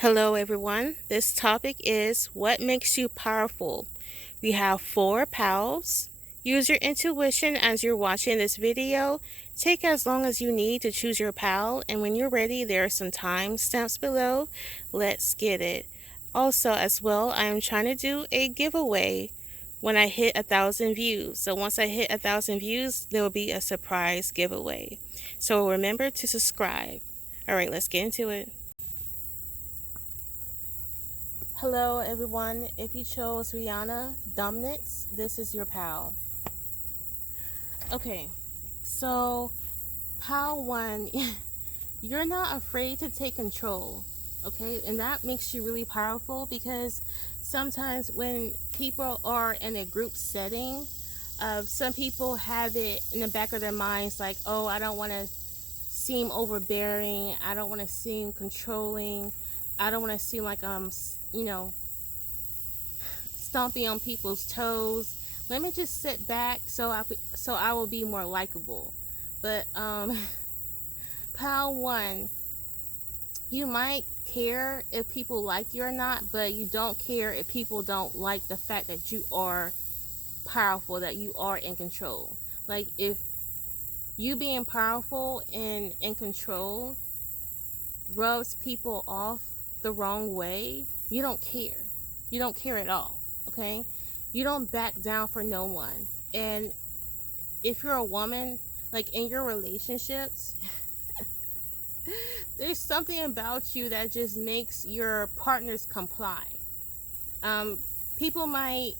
Hello, everyone. This topic is what makes you powerful. We have four pals. Use your intuition as you're watching this video. Take as long as you need to choose your pal, and when you're ready, there are some time stamps below. Let's get it. Also, as well, I am trying to do a giveaway when I hit 1,000 views. So once I hit 1,000 views, there will be a surprise giveaway. So remember to subscribe. All right, let's get into it. Hello, everyone. If you chose Rihanna Dominance, this is your pal. Okay, so pal one, you're not afraid to take control, okay? And that makes you really powerful because sometimes when people are in a group setting, some people have it in the back of their minds like, oh, I don't want to seem overbearing. I don't want to seem controlling. I don't want to seem like stomping on people's toes. Let me just sit back so I will be more likable. But pal one, you might care if people like you or not, but you don't care if people don't like the fact that you are powerful, that you are in control. Like if you being powerful and in control rubs people off the wrong way, you don't care. You don't care at all, okay? You don't back down for no one. And if you're a woman, like in your relationships, there's something about you that just makes your partners comply. People might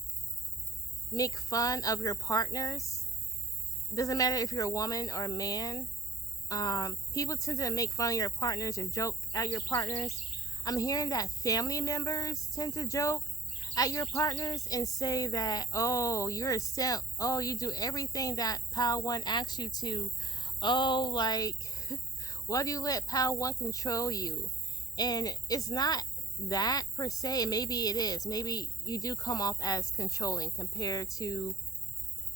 make fun of your partners. Doesn't matter if you're a woman or a man. People tend to make fun of your partners or joke at your partners. I'm hearing that family members tend to joke at your partners and say that, oh, you're a simp. Oh, you do everything that pal one asks you to. Oh, like, why do you let pal one control you? And it's not that per se. Maybe it is. Maybe you do come off as controlling compared to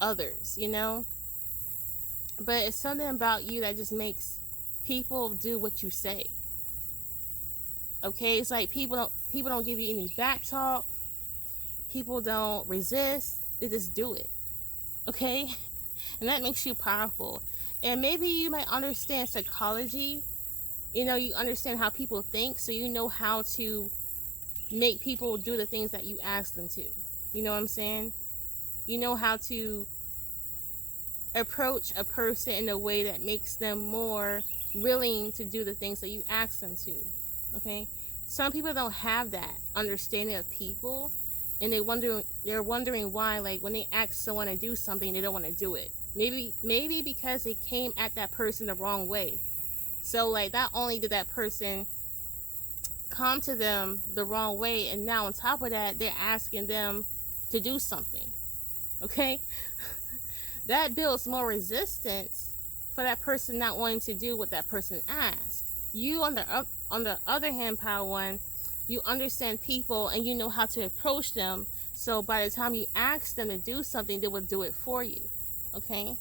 others, you know? But it's something about you that just makes people do what you say. Okay, it's like people don't give you any back talk. People don't resist. They just do it. Okay? And that makes you powerful. And maybe you might understand psychology. You know, you understand how people think, so you know how to make people do the things that you ask them to. You know what I'm saying? You know how to approach a person in a way that makes them more willing to do the things that you ask them to. Okay, some people don't have that understanding of people, and they're wondering why, like when they ask someone to do something, they don't want to do it. Maybe because they came at that person the wrong way. So like not only did that person come to them the wrong way, and now on top of that, they're asking them to do something. Okay, that builds more resistance for that person not wanting to do what that person asks. You, on the other hand, pal one, you understand people and you know how to approach them. So by the time you ask them to do something, they will do it for you. Okay?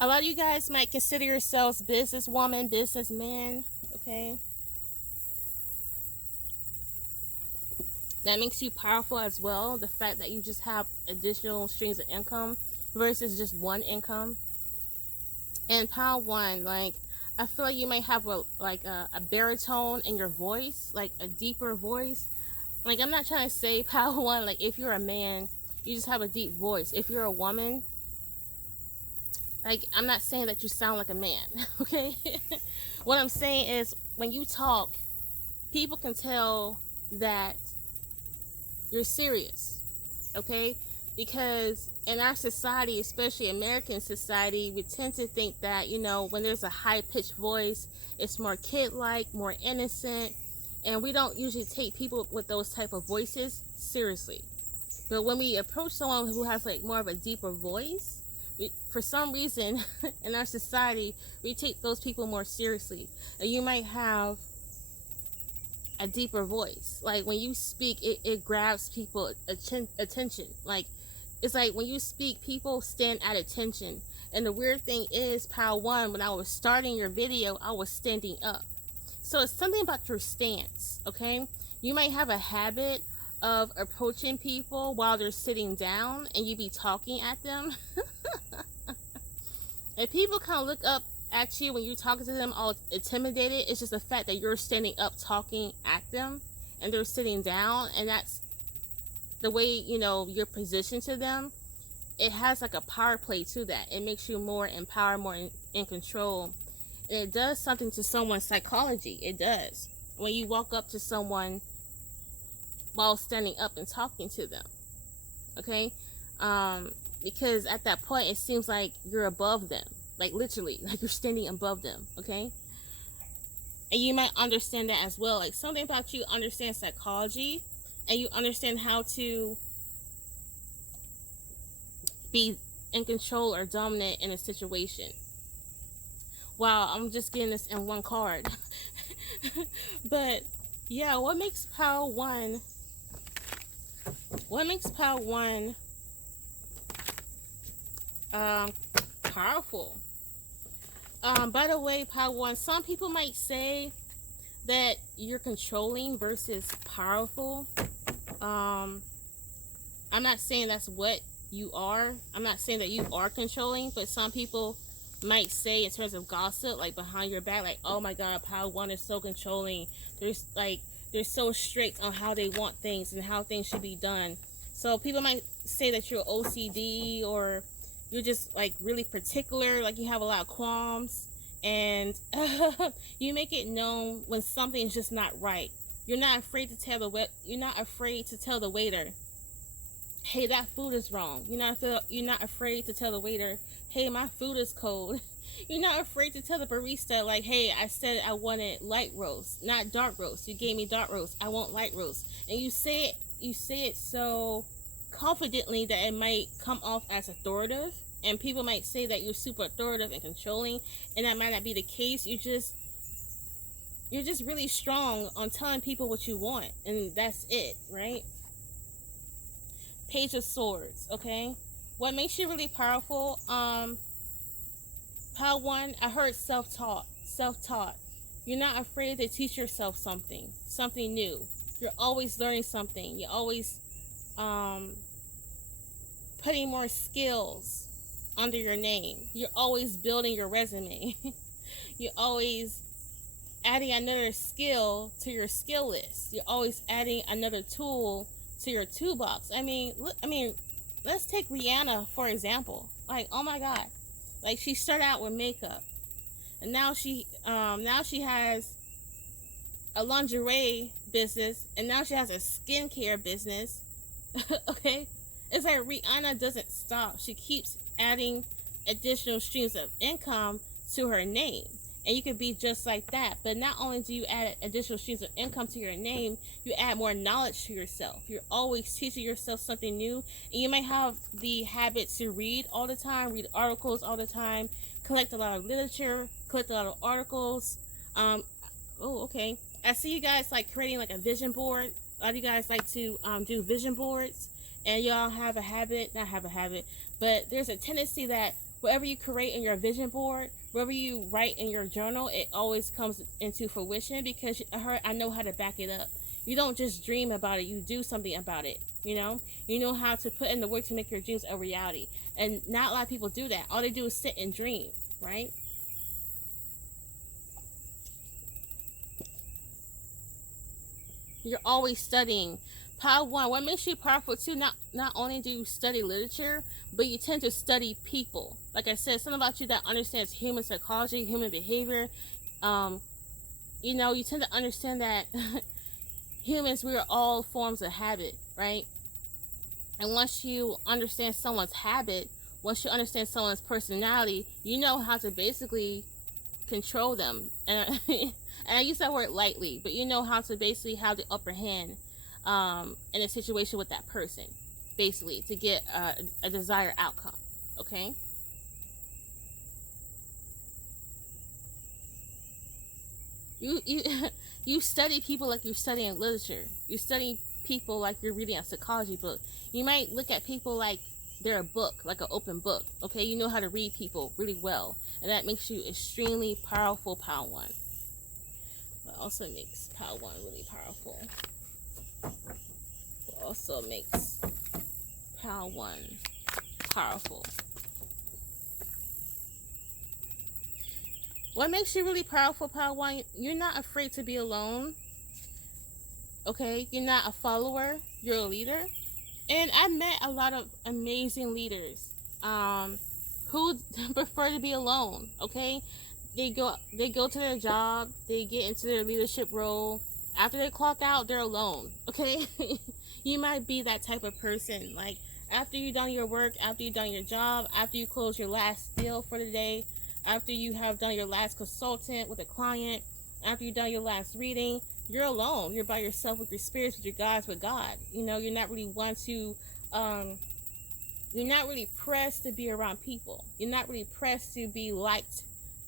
A lot of you guys might consider yourselves businesswoman, businessman. Okay? That makes you powerful as well. The fact that you just have additional streams of income versus just one income. And pal one, like I feel like you might have a baritone in your voice, like a deeper voice. Like I'm not trying to say pal one, like if you're a man, you just have a deep voice. If you're a woman, like I'm not saying that you sound like a man, okay? What I'm saying is when you talk, people can tell that you're serious, okay? Because in our society, especially American society, we tend to think that, you know, when there's a high-pitched voice, it's more kid-like, more innocent, and we don't usually take people with those type of voices seriously. But when we approach someone who has like more of a deeper voice, for some reason in our society, we take those people more seriously. And you might have a deeper voice. Like when you speak, it grabs people attention. Like It's like when you speak, people stand at attention. And the weird thing is, Pile 1, when I was starting your video, I was standing up. So it's something about your stance, okay? You might have a habit of approaching people while they're sitting down and you be talking at them. If people kind of look up at you when you're talking to them all intimidated, it's just the fact that you're standing up talking at them and they're sitting down, and that's the way, you know, your position to them. It has like a power play to that. It makes you more empowered, more in control. And it does something to someone's psychology. It does. When you walk up to someone while standing up and talking to them. Okay? Because at that point, it seems like you're above them. Like literally, like you're standing above them. Okay? And you might understand that as well. Like something about you understands psychology, and you understand how to be in control or dominant in a situation. Wow, I'm just getting this in one card. But yeah, what makes Pile 1 powerful? By the way, Pile 1, some people might say that you're controlling versus powerful. I'm not saying that's what you are. I'm not saying that you are controlling, but some people might say in terms of gossip, like behind your back, like, oh my god, Pile 1 is so controlling. They're so strict on how they want things and how things should be done. So people might say that you're OCD, or you're just like really particular, like you have a lot of qualms, and you make it known when something's just not right. You're not afraid to tell the waiter, hey, that food is wrong. You're not afraid to tell the waiter, hey, my food is cold. You're not afraid to tell the barista, like, hey, I said I wanted light roast, not dark roast. You gave me dark roast. I want light roast. And you say it so confidently that it might come off as authoritative, and people might say that you're super authoritative and controlling, and that might not be the case. You're just really strong on telling people what you want, and that's it, right? Page of Swords, okay? What makes you really powerful? Pile 1, I heard self-taught. You're not afraid to teach yourself something new. You're always learning something. You're always putting more skills under your name. You're always building your resume. You're always adding another skill to your skill list. You're always adding another tool to your toolbox. I mean, let's take Rihanna for example. Like, oh my god, like she started out with makeup, and now she has a lingerie business, and now she has a skincare business. Okay, it's like Rihanna doesn't stop. She keeps adding additional streams of income to her name. And you could be just like that. But not only do you add additional streams of income to your name, you add more knowledge to yourself. You're always teaching yourself something new. And you might have the habit to read all the time, read articles all the time, collect a lot of literature, collect a lot of articles. Okay. I see you guys like creating like a vision board. A lot of you guys like to do vision boards. And y'all have a habit, not have a habit, but there's a tendency that whatever you create in your vision board, whatever you write in your journal, it always comes into fruition, because I know how to back it up. You don't just dream about it, you do something about it. You know how to put in the work to make your dreams a reality. And not a lot of people do that. All they do is sit and dream, right? You're always studying. Pile 1, what makes you powerful too, not only do you study literature, but you tend to study people. Like I said, something about you that understands human psychology, human behavior. You tend to understand that humans, we are all forms of habit, right? And once you understand someone's habit, once you understand someone's personality, you know how to basically control them. And I use that word lightly, but you know how to basically have the upper hand in a situation with that person, basically, to get a desired outcome. Okay? You study people like you're studying literature. You study people like you're reading a psychology book. You might look at people like they're a book, like an open book. Okay, you know how to read people really well, and that makes you extremely powerful, Pile 1. What also makes Pile 1 really powerful? What also makes Pile 1 powerful? What makes you really powerful, Pile 1? You're not afraid to be alone. Okay, you're not a follower, you're a leader. And I met a lot of amazing leaders who prefer to be alone. Okay, they go to their job, they get into their leadership role. After they clock out, they're alone. Okay, you might be that type of person. Like, after you've done your work, after you've done your job, after you close your last deal for the day, after you have done your last consultant with a client, after you've done your last reading, you're alone. You're by yourself with your spirits, with your gods, with God. You know, you're not really you're not really pressed to be around people. You're not really pressed to be liked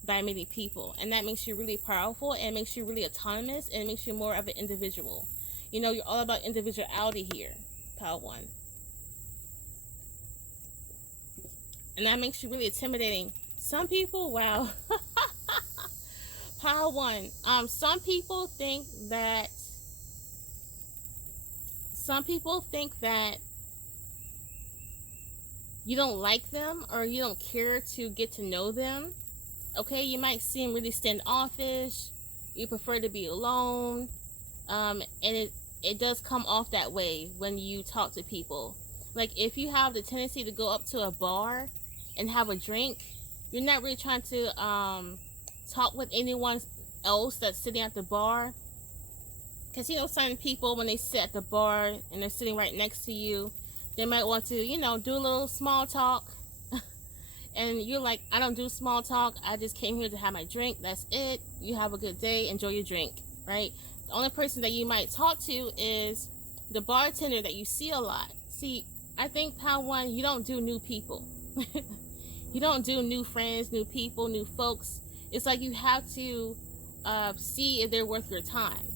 by many people. And that makes you really powerful, and makes you really autonomous, and it makes you more of an individual. You know, you're all about individuality here, Pile 1. And that makes you really intimidating. Some people, wow. Pile 1. Some people think that you don't like them, or you don't care to get to know them. Okay, you might seem really standoffish. You prefer to be alone, and it does come off that way when you talk to people. Like, if you have the tendency to go up to a bar and have a drink, you're not really trying to talk with anyone else that's sitting at the bar. Because, you know, some people, when they sit at the bar and they're sitting right next to you, they might want to, you know, do a little small talk. And you're like, I don't do small talk. I just came here to have my drink. That's it. You have a good day. Enjoy your drink, right? The only person that you might talk to is the bartender that you see a lot. See, I think, Pile 1, you don't do new people. You don't do new friends, new people, new folks. It's like you have to see if they're worth your time,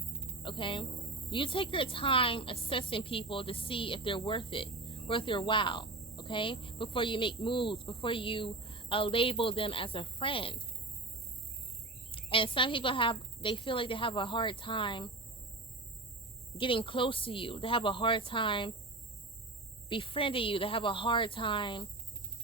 okay? You take your time assessing people to see if they're worth it, worth your while, okay? Before you make moves, before you label them as a friend. And some people they feel like they have a hard time getting close to you. They have a hard time befriending you. They have a hard time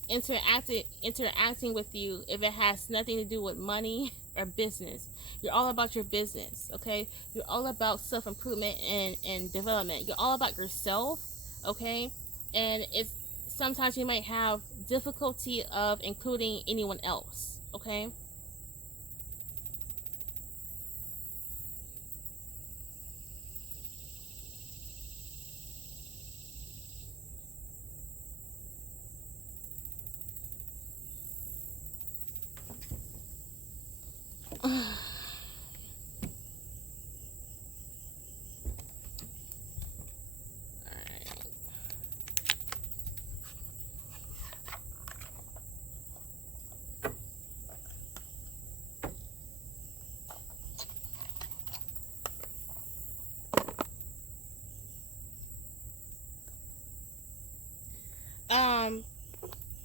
interacting with you if it has nothing to do with money or business. You're all about your business, okay? You're all about self-improvement and development. You're all about yourself, okay? And it's sometimes you might have difficulty of including anyone else, okay?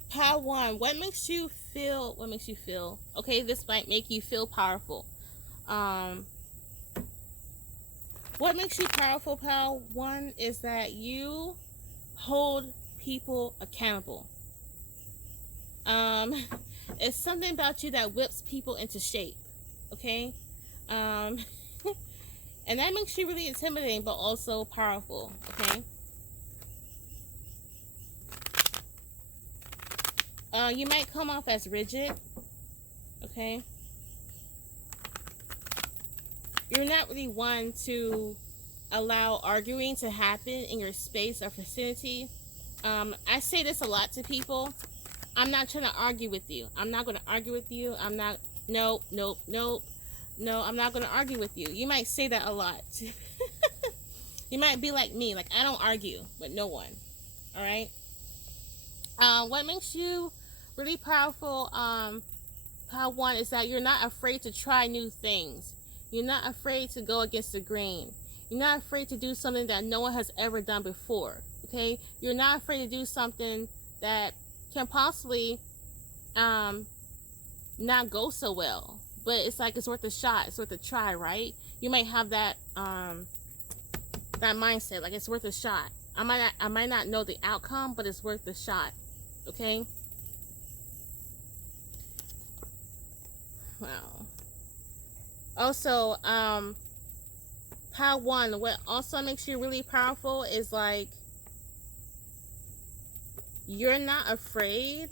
Pile 1, what makes you feel, okay, this might make you feel powerful. What makes you powerful, Pile 1, is that you hold people accountable. It's something about you that whips people into shape, okay? And that makes you really intimidating, but also powerful, okay? You might come off as rigid, okay? You're not really one to allow arguing to happen in your space or vicinity. I say this a lot to people. I'm not trying to argue with you. I'm not going to argue with you. I'm not, nope. No, I'm not going to argue with you. You might say that a lot. You might be like me. Like, I don't argue with no one. All right? What makes you really powerful, Pile 1, is that you're not afraid to try new things. You're not afraid to go against the grain. You're not afraid to do something that no one has ever done before, okay? You're not afraid to do something that can possibly not go so well, but it's like it's worth a shot, it's worth a try, right? You might have that that mindset, like it's worth a shot. I might not know the outcome, but it's worth the shot. Okay. Wow. Also, pile 1, what also makes you really powerful is like you're not afraid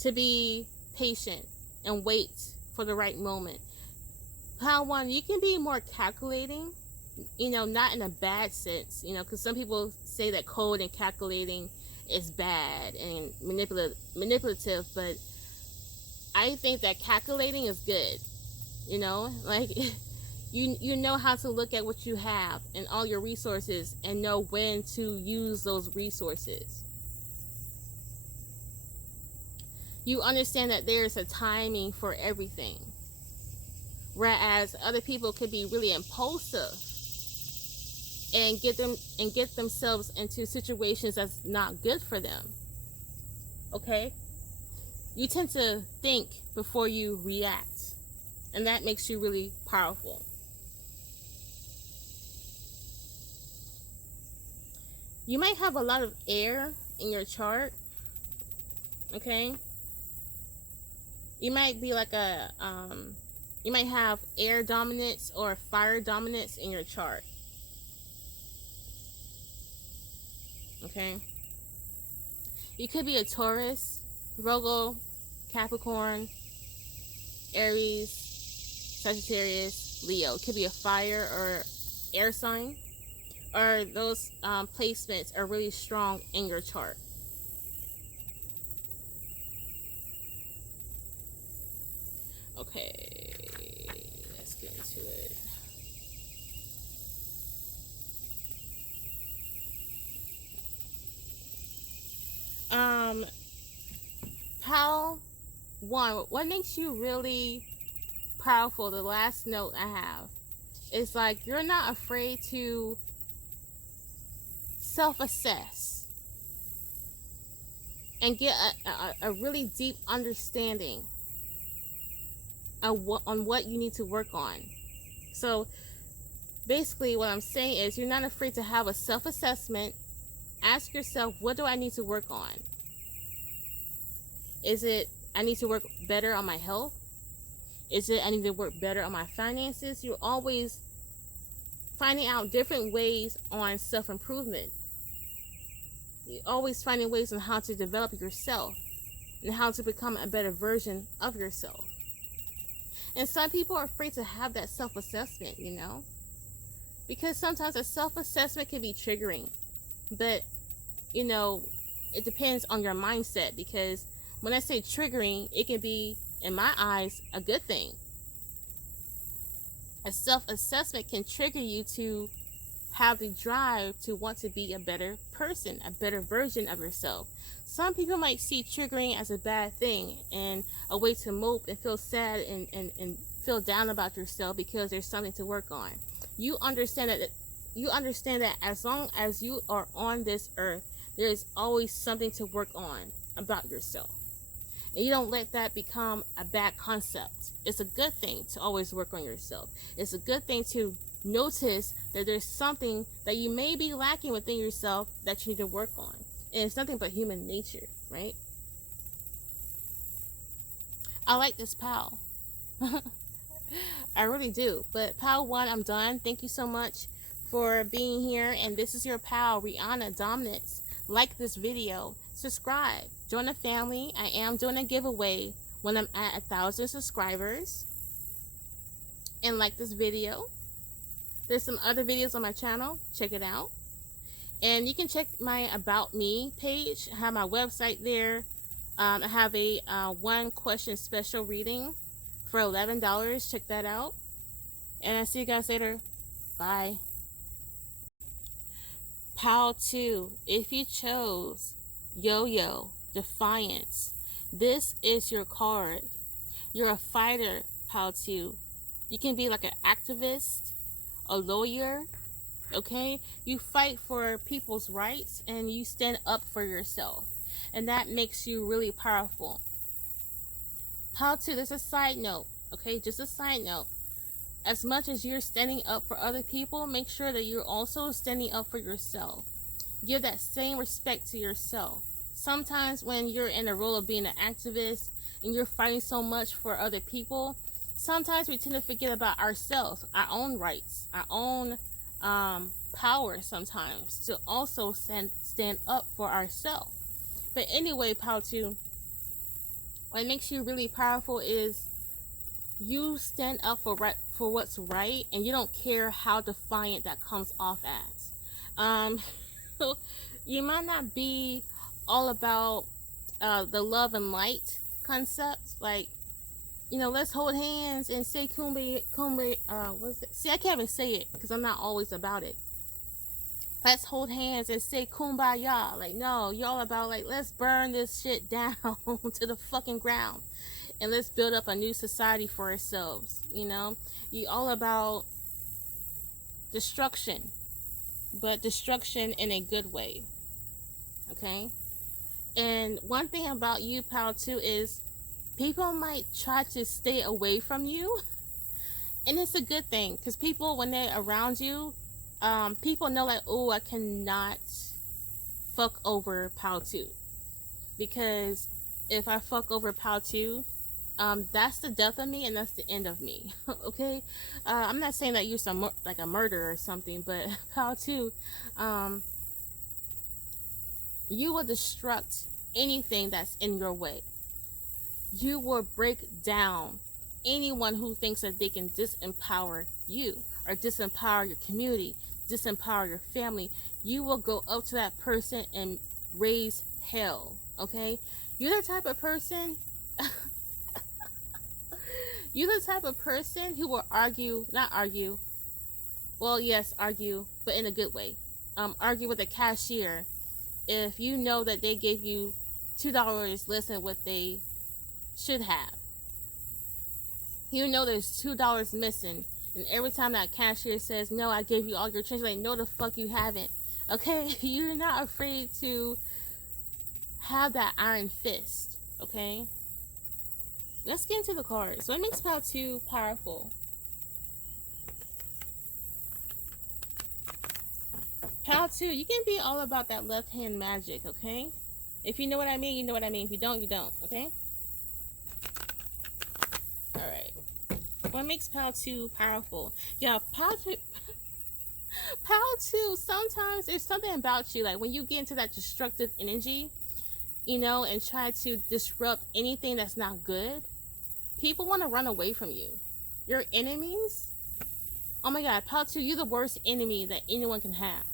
to be patient and wait for the right moment. Pile 1, you can be more calculating, you know, not in a bad sense, you know, because some people say that cold and calculating is bad and manipulative, but I think that calculating is good, you know, like you know how to look at what you have and all your resources and know when to use those resources. You understand that there's a timing for everything, whereas other people could be really impulsive and get themselves into situations that's not good for them. Okay? You tend to think before you react, and that makes you really powerful. You might have a lot of air in your chart. Okay? You might be like a you might have air dominance or fire dominance in your chart. Okay? You could be a Taurus, Virgo, Capricorn, Aries, Sagittarius, Leo. It could be a fire or air sign, or those placements are really strong in your chart. Okay, let's get into it. Pal 1, what makes you really powerful, the last note I have, is like you're not afraid to self-assess and get a really deep understanding on what you need to work on. So basically what I'm saying is you're not afraid to have a self-assessment. Ask yourself, what do I need to work on? Is it I need to work better on my health? Is it I need to work better on my finances? You're always finding out different ways on self-improvement. You're always finding ways on how to develop yourself and how to become a better version of yourself. And some people are afraid to have that self-assessment, you know, because sometimes a self-assessment can be triggering. But, you know, it depends on your mindset, because when I say triggering, it can be, in my eyes, a good thing. A self-assessment can trigger you to have the drive to want to be a better person, a better version of yourself. Some people might see triggering as a bad thing and a way to mope and feel sad and feel down about yourself because there's something to work on. You understand that as long as you are on this earth, there's always something to work on about yourself. And you don't let that become a bad concept. It's a good thing to always work on yourself. It's a good thing to notice that there's something that you may be lacking within yourself that you need to work on. And it's nothing but human nature, right? I like this pal. I really do. But pal 1, I'm done. Thank you so much for being here. And this is your pal, Rihanna Dominance. Like this video. Subscribe. Join the family. I am doing a giveaway when I'm at 1,000 subscribers. And like this video. There's some other videos on my channel. Check it out. And you can check my About Me page. I have my website there. I have a 1 question special reading for $11. Check that out. And I'll see you guys later. Bye. Pal 2, if you chose Yo-Yo, Defiance, this is your card. You're a fighter, Pal 2. You can be like an activist, a lawyer, Okay? You fight for people's rights and you stand up for yourself. And that makes you really powerful. How to, there's a side note, okay? Just a side note. As much as you're standing up for other people, make sure that you're also standing up for yourself. Give that same respect to yourself. Sometimes when you're in a role of being an activist and you're fighting so much for other people, sometimes we tend to forget about ourselves, our own rights, our own power sometimes to also stand up for ourselves. But anyway, Pautu, what makes you really powerful is you stand up for what's right, and you don't care how defiant that comes off as. So you might not be all about the love and light concept, like, you know, let's hold hands and say kumbaya, what's it? See, I can't even say it because I'm not always about it. Let's hold hands and say kumbaya. Like, no, y'all about, like, let's burn this shit down to the fucking ground. And let's build up a new society for ourselves, you know? You all about destruction, but destruction in a good way, okay? And one thing about you, pal, too, is people might try to stay away from you. And it's a good thing, because people, when they're around you, people know, like, oh, I cannot fuck over pal 2. Because if I fuck over pal 2, that's the death of me, and that's the end of me. Okay? I'm not saying that you're like a murderer or something, but pal 2, you will destruct anything that's in your way. You will break down anyone who thinks that they can disempower you or disempower your community, disempower your family. You will go up to that person and raise hell. Okay? You're the type of person You're the type of person who will argue, but in a good way. Argue with a cashier if you know that they gave you $2 less than what they should have. You know there's $2 missing, and every time that cashier says, no, I gave you all your change, like, no, the fuck you haven't. Okay? You're not afraid to have that iron fist. Okay? Let's get into the cards. What makes pal 2 powerful? Pal 2, you can be all about that left hand magic, okay? If you know what I mean, you know what I mean. If you don't, you don't, okay? Alright. What makes pal 2 powerful? Yeah, pal 2, sometimes there's something about you, like when you get into that destructive energy, you know, and try to disrupt anything that's not good, people want to run away from you. Your enemies, oh my god, pal 2, you're the worst enemy that anyone can have.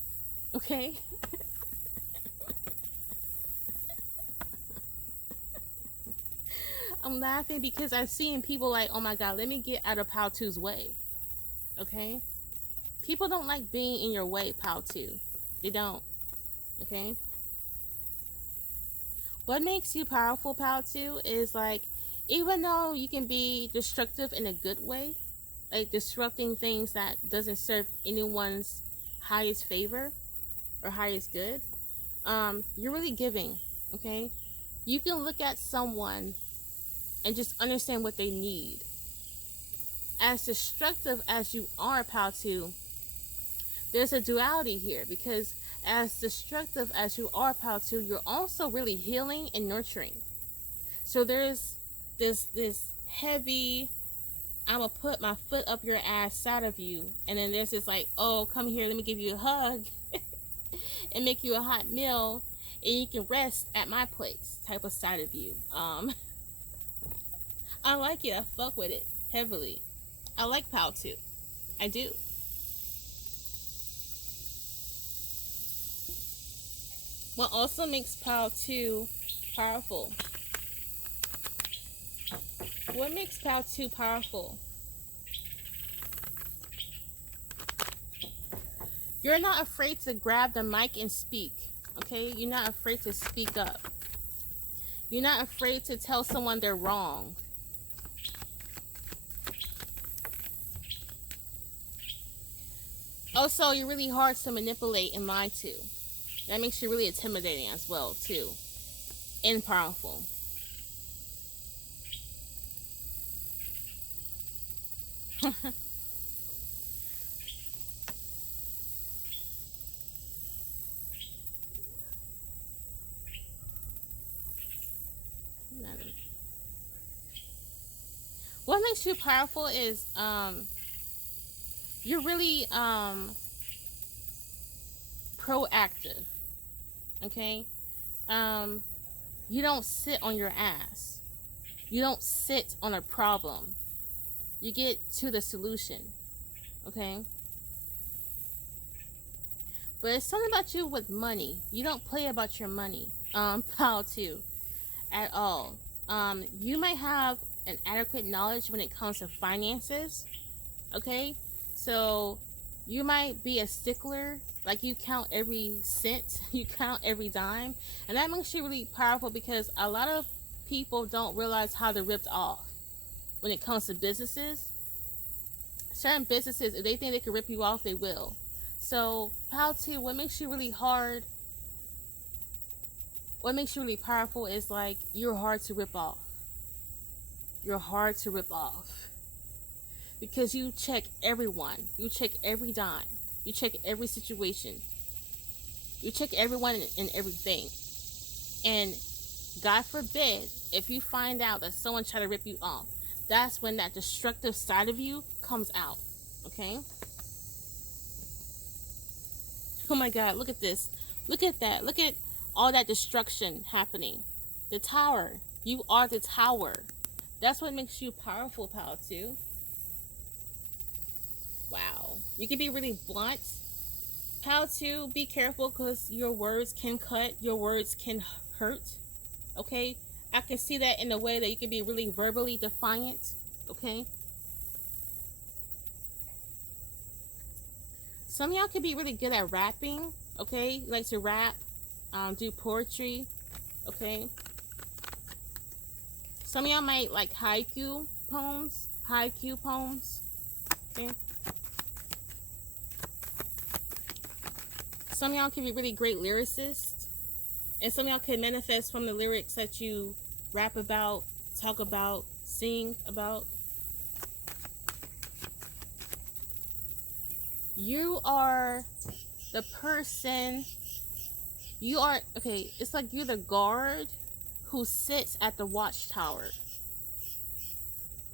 Okay? I'm laughing because I've seen people like, oh my god, let me get out of pal 2's way. Okay? People don't like being in your way, pal 2. They don't. Okay? What makes you powerful, pal 2, is like, even though you can be destructive in a good way, like disrupting things that doesn't serve anyone's highest favor or highest good, you're really giving, okay? You can look at someone and just understand what they need. As destructive as you are, pal 2, there's a duality here, because as destructive as you are, pal 2, you're also really healing and nurturing. So there's this heavy, I'm gonna put my foot up your ass side of you, and then there's this like, oh, come here, let me give you a hug and make you a hot meal, and you can rest at my place type of side of you. I like it. I fuck with it heavily. I like pal 2. I do. What also makes pal 2 powerful? What makes pal 2 powerful? You're not afraid to grab the mic and speak, okay? You're not afraid to speak up. You're not afraid to tell someone they're wrong. Also, you're really hard to manipulate and lie to. That makes you really intimidating as well, too. And powerful. What makes you powerful is you're really proactive. Okay? You don't sit on your ass. You don't sit on a problem. You get to the solution. Okay? But it's something about you with money. You don't play about your money. Pal too. At all. You might have an adequate knowledge when it comes to finances. Okay? So you might be a stickler. Like, you count every cent. You count every dime. And that makes you really powerful, because a lot of people don't realize how they're ripped off when it comes to businesses. Certain businesses, if they think they can rip you off, they will. So, pal two, what makes you really hard, what makes you really powerful is, like, you're hard to rip off. You're hard to rip off. Because you check everyone. You check every dime. You check every situation. You check everyone and everything. And God forbid, if you find out that someone tried to rip you off, that's when that destructive side of you comes out. Okay? Oh my God, look at this. Look at that. Look at all that destruction happening. The tower. You are the tower. That's what makes you powerful, pal, too. Wow. You can be really blunt. Pal, too, be careful, because your words can cut. Your words can hurt. Okay? I can see that in a way that you can be really verbally defiant. Okay? Some of y'all can be really good at rapping. Okay? You like to rap. Do poetry. Okay? Some of y'all might like haiku poems. Haiku poems. Okay? Some of y'all can be really great lyricists. And some of y'all can manifest from the lyrics that you rap about, talk about, sing about. You are the person, you are, okay, it's like you're the guard who sits at the watchtower,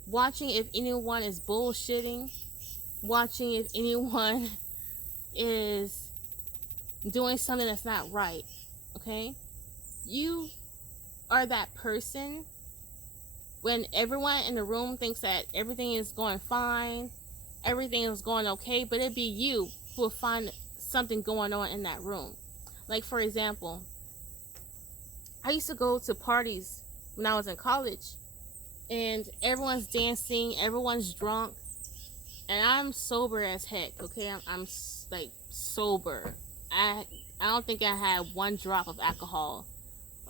watching if anyone is bullshitting, watching if anyone is doing something that's not right. Okay? You are that person when everyone in the room thinks that everything is going fine, everything is going okay, but it'd be you who will find something going on in that room. Like, for example, I used to go to parties when I was in college, and everyone's dancing, everyone's drunk, and I'm sober as heck. Okay, I'm like sober. I don't think I had one drop of alcohol.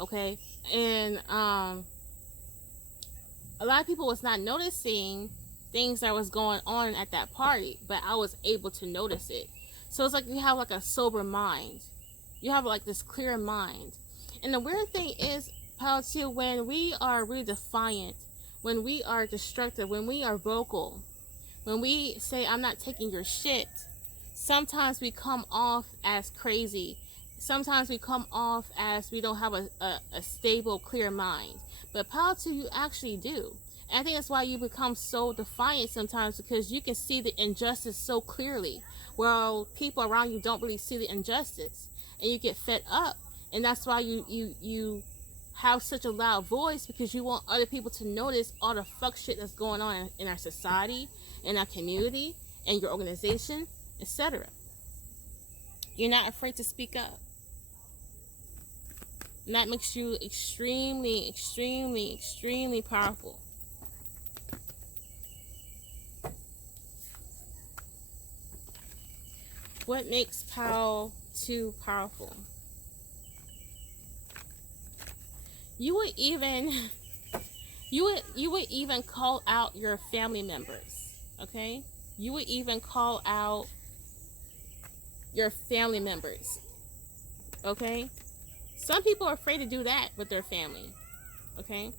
Okay, and a lot of people was not noticing things that was going on at that party, but I was able to notice it. So it's like you have like a sober mind. You have like this clear mind. And the weird thing is, pal, too, when we are really defiant, when we are destructive, when we are vocal, when we say, I'm not taking your shit, sometimes we come off as crazy. Sometimes we come off as we don't have a stable, clear mind. But pal, too, you actually do. And I think that's why you become so defiant sometimes, because you can see the injustice so clearly, while people around you don't really see the injustice, and you get fed up. And that's why you have such a loud voice, because you want other people to notice all the fuck shit that's going on in our society, in our community, in your organization, etc. You're not afraid to speak up. And that makes you extremely, extremely, extremely powerful. What makes Pal 2 powerful? You would even call out your family members, okay? You would even call out your family members. Okay? Some people are afraid to do that with their family. Okay?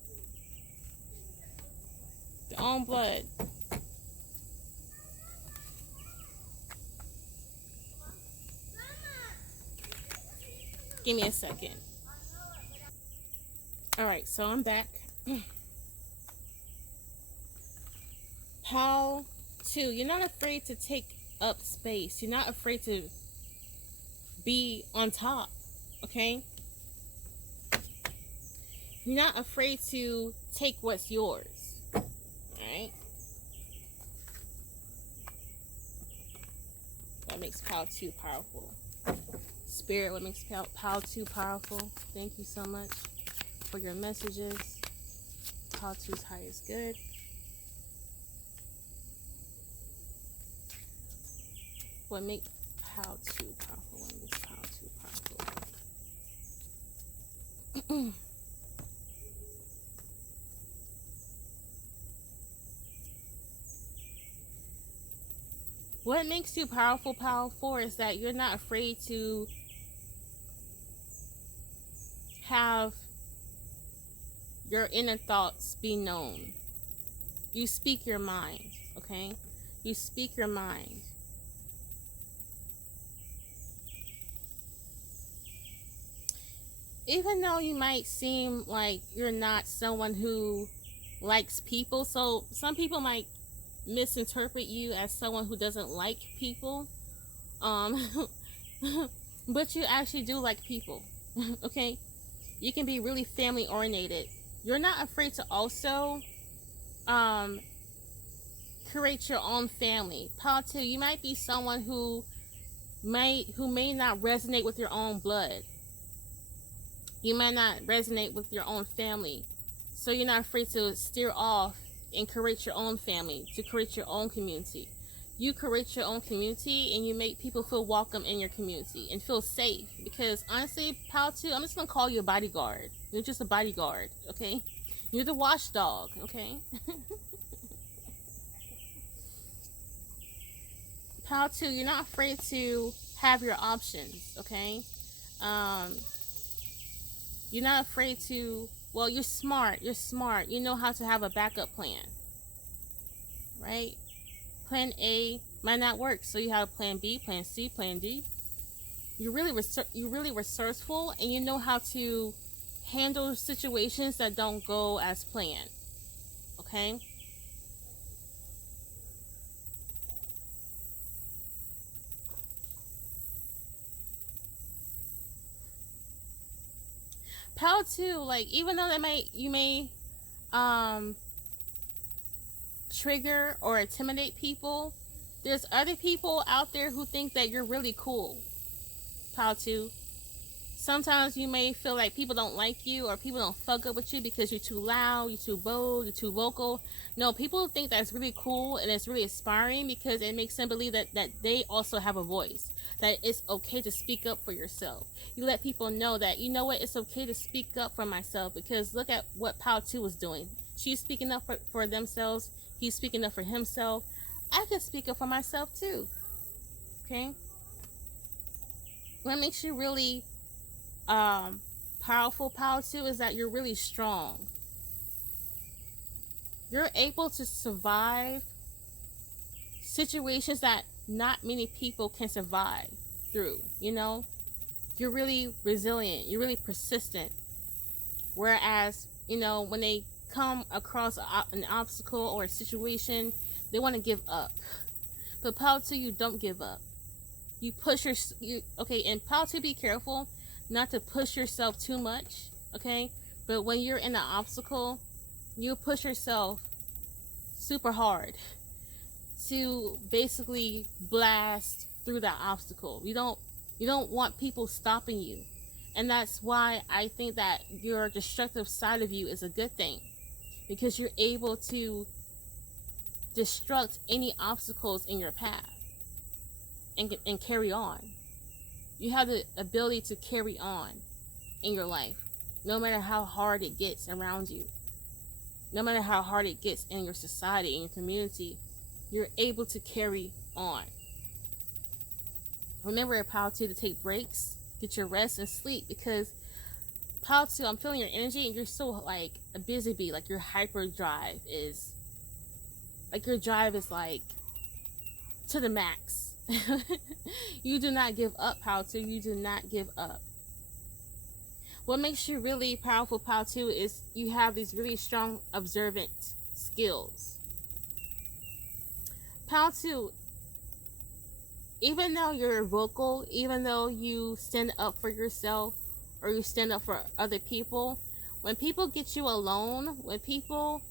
Their own blood. Give me a second. Alright, so I'm back. Pal 2, you're not afraid to take up space. You're not afraid to be on top. Okay? You're not afraid to take what's yours. Alright? What makes Pal 2 powerful? Spirit, what makes Pal 2 powerful? Thank you so much for your messages. Pal 2's highest good. What makes Pal 2 powerful? What makes Pal 2 powerful? What makes you powerful, Pal 4, is that you're not afraid to have your inner thoughts be known. You speak your mind, okay? You speak your mind. Even though you might seem like you're not someone who likes people, so some people might misinterpret you as someone who doesn't like people, but you actually do like people. Okay, you can be really family oriented. You're not afraid to also create your own family. Pal 2, you might be someone who may not resonate with your own blood. You might not resonate with your own family, so you're not afraid to steer off and create your own family, to create your own community. You create your own community and you make people feel welcome in your community and feel safe. Because honestly, Pal 2, I'm just gonna call you a bodyguard. You're just a bodyguard, okay? You're the watchdog, okay? Pal 2, you're not afraid to have your options, okay? You're not afraid to, well, you're smart. You know how to have a backup plan, right? Plan A might not work, so you have plan B, plan C, plan D. You're really resourceful, and you know how to handle situations that don't go as planned, okay? Pal 2, like, even though you may trigger or intimidate people, there's other people out there who think that you're really cool. Pal 2, sometimes you may feel like people don't like you or people don't fuck up with you because you're too loud, you're too bold, you're too vocal. No, people think that's really cool and it's really inspiring because it makes them believe that they also have a voice, that it's okay to speak up for yourself. You let people know that, you know what, it's okay to speak up for myself, because look at what Pal 2 was doing. She's speaking up for themselves. He's speaking up for himself. I can speak up for myself too. Okay? What makes you really powerful, Pal 2, is that you're really strong. You're able to survive situations that not many people can survive through, you know? You're really resilient. You're really persistent. Whereas, you know, when they come across an obstacle or a situation, they want to give up. But Pal 2, you don't give up. You push okay, and Pal 2, be careful not to push yourself too much, okay? But when you're in an obstacle, you push yourself super hard to basically blast through that obstacle. You don't want people stopping you. And that's why I think that your destructive side of you is a good thing, because you're able to destruct any obstacles in your path and carry on. You have the ability to carry on in your life, no matter how hard it gets around you, no matter how hard it gets in your society, in your community. You're able to carry on. Remember, Pile 2, to take breaks, get your rest and sleep, because Pile 2, I'm feeling your energy and you're so like a busy bee, like your hyperdrive is, like your drive is like to the max. You do not give up, Pile 2, you do not give up. What makes you really powerful, Pile 2, is you have these really strong observant skills. Pile 2, even though you're vocal, even though you stand up for yourself or you stand up for other people, when people get you alone, when people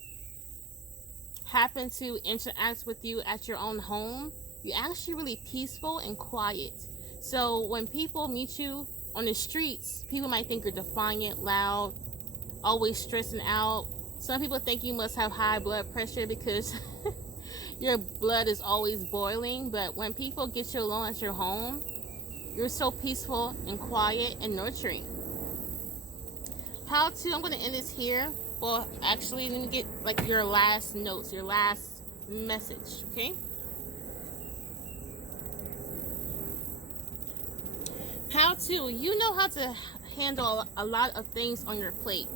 happen to interact with you at your own home, you're actually really peaceful and quiet. So when people meet you on the streets, people might think you're defiant, loud, always stressing out. Some people think you must have high blood pressure because your blood is always boiling. But when people get you alone at your home, you're so peaceful and quiet and nurturing. Pile 2, I'm going to end this here. Well, actually, let me get like your last notes, your last message, okay? Pile 2, you know how to handle a lot of things on your plate,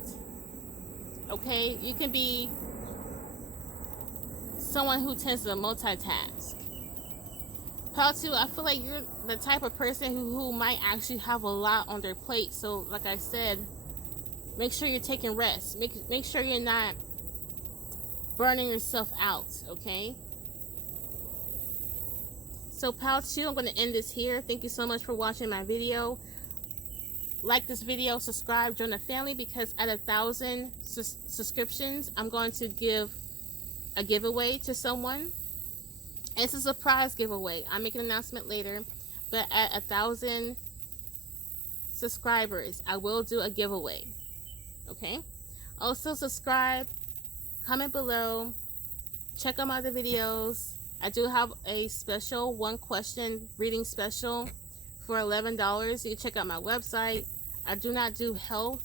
okay? You can be someone who tends to multitask. Pile 2, I feel like you're the type of person who might actually have a lot on their plate. So, like I said, make sure you're taking rest. Make sure you're not burning yourself out, okay? So, Pile 2, I'm going to end this here. Thank you so much for watching my video. Like this video, subscribe, join the family, because at 1,000 subscriptions, I'm going to give a giveaway to someone. It's a surprise giveaway. I'll make an announcement later. But at 1,000 subscribers, I will do a giveaway. Okay? Also, subscribe, comment below, check out my other videos. I do have a special 1-question reading special for $11. You can check out my website. I do not do health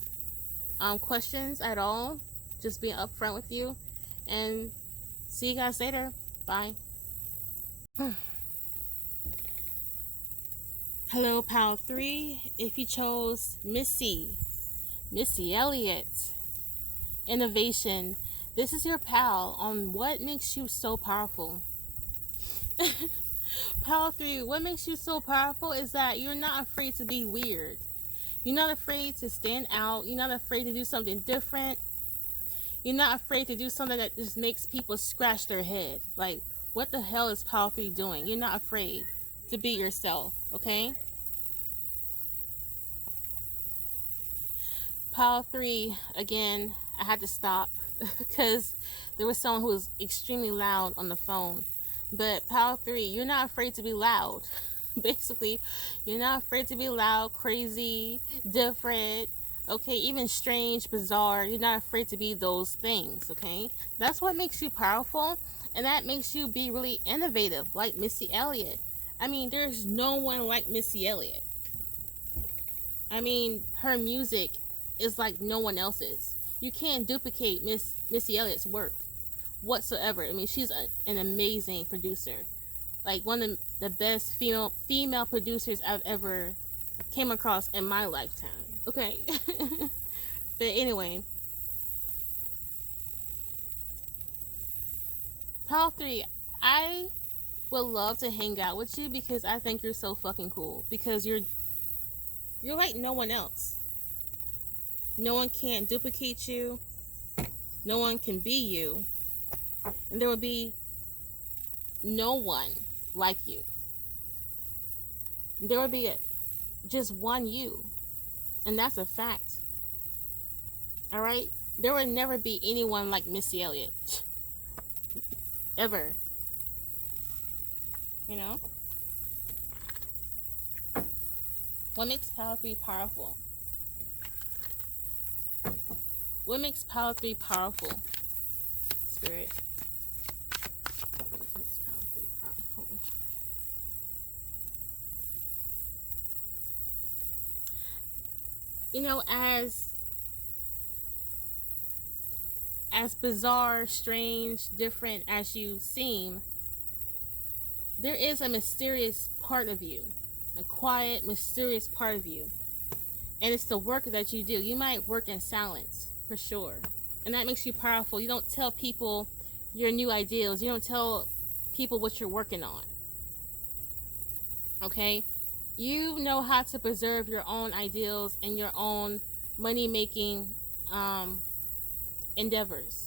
questions at all. Just being upfront with you. And see you guys later. Bye. Hello, Pile 3. If you chose Missy Elliott, Innovation, this is your pal on what makes you so powerful. Pile 3, what makes you so powerful is that you're not afraid to be weird. You're not afraid to stand out. You're not afraid to do something different. You're not afraid to do something that just makes people scratch their head. Like, what the hell is Pile 3 doing? You're not afraid to be yourself, okay? Pile 3, again, I had to stop because there was someone who was extremely loud on the phone. But Pile 3, you're not afraid to be loud. Basically, you're not afraid to be loud, crazy, different, okay, even strange, bizarre. You're not afraid to be those things, okay? That's what makes you powerful, and that makes you be really innovative, like Missy Elliott. I mean, there's no one like Missy Elliott. I mean, her music is like no one else's. You can't duplicate Missy Elliott's work whatsoever. I mean, she's an amazing producer, like one of the best female producers I've ever came across in my lifetime. Okay. But anyway, Pile 3, I would love to hang out with you because I think you're so fucking cool, because you're like no one else. No one can duplicate you. No one can be you. And there will be no one like you. There will be just one you. And that's a fact. Alright? There will never be anyone like Missy Elliott. Ever. You know? What makes Pile 3 powerful? What makes Pile 3 powerful? Spirit. What makes Pile 3 powerful? You know, as bizarre, strange, different as you seem, there is a mysterious part of you, a quiet, mysterious part of you. And it's the work that you do. You might work in silence, for sure. And that makes you powerful. You don't tell people your new ideals. You don't tell people what you're working on. Okay? You know how to preserve your own ideals and your own money-making endeavors.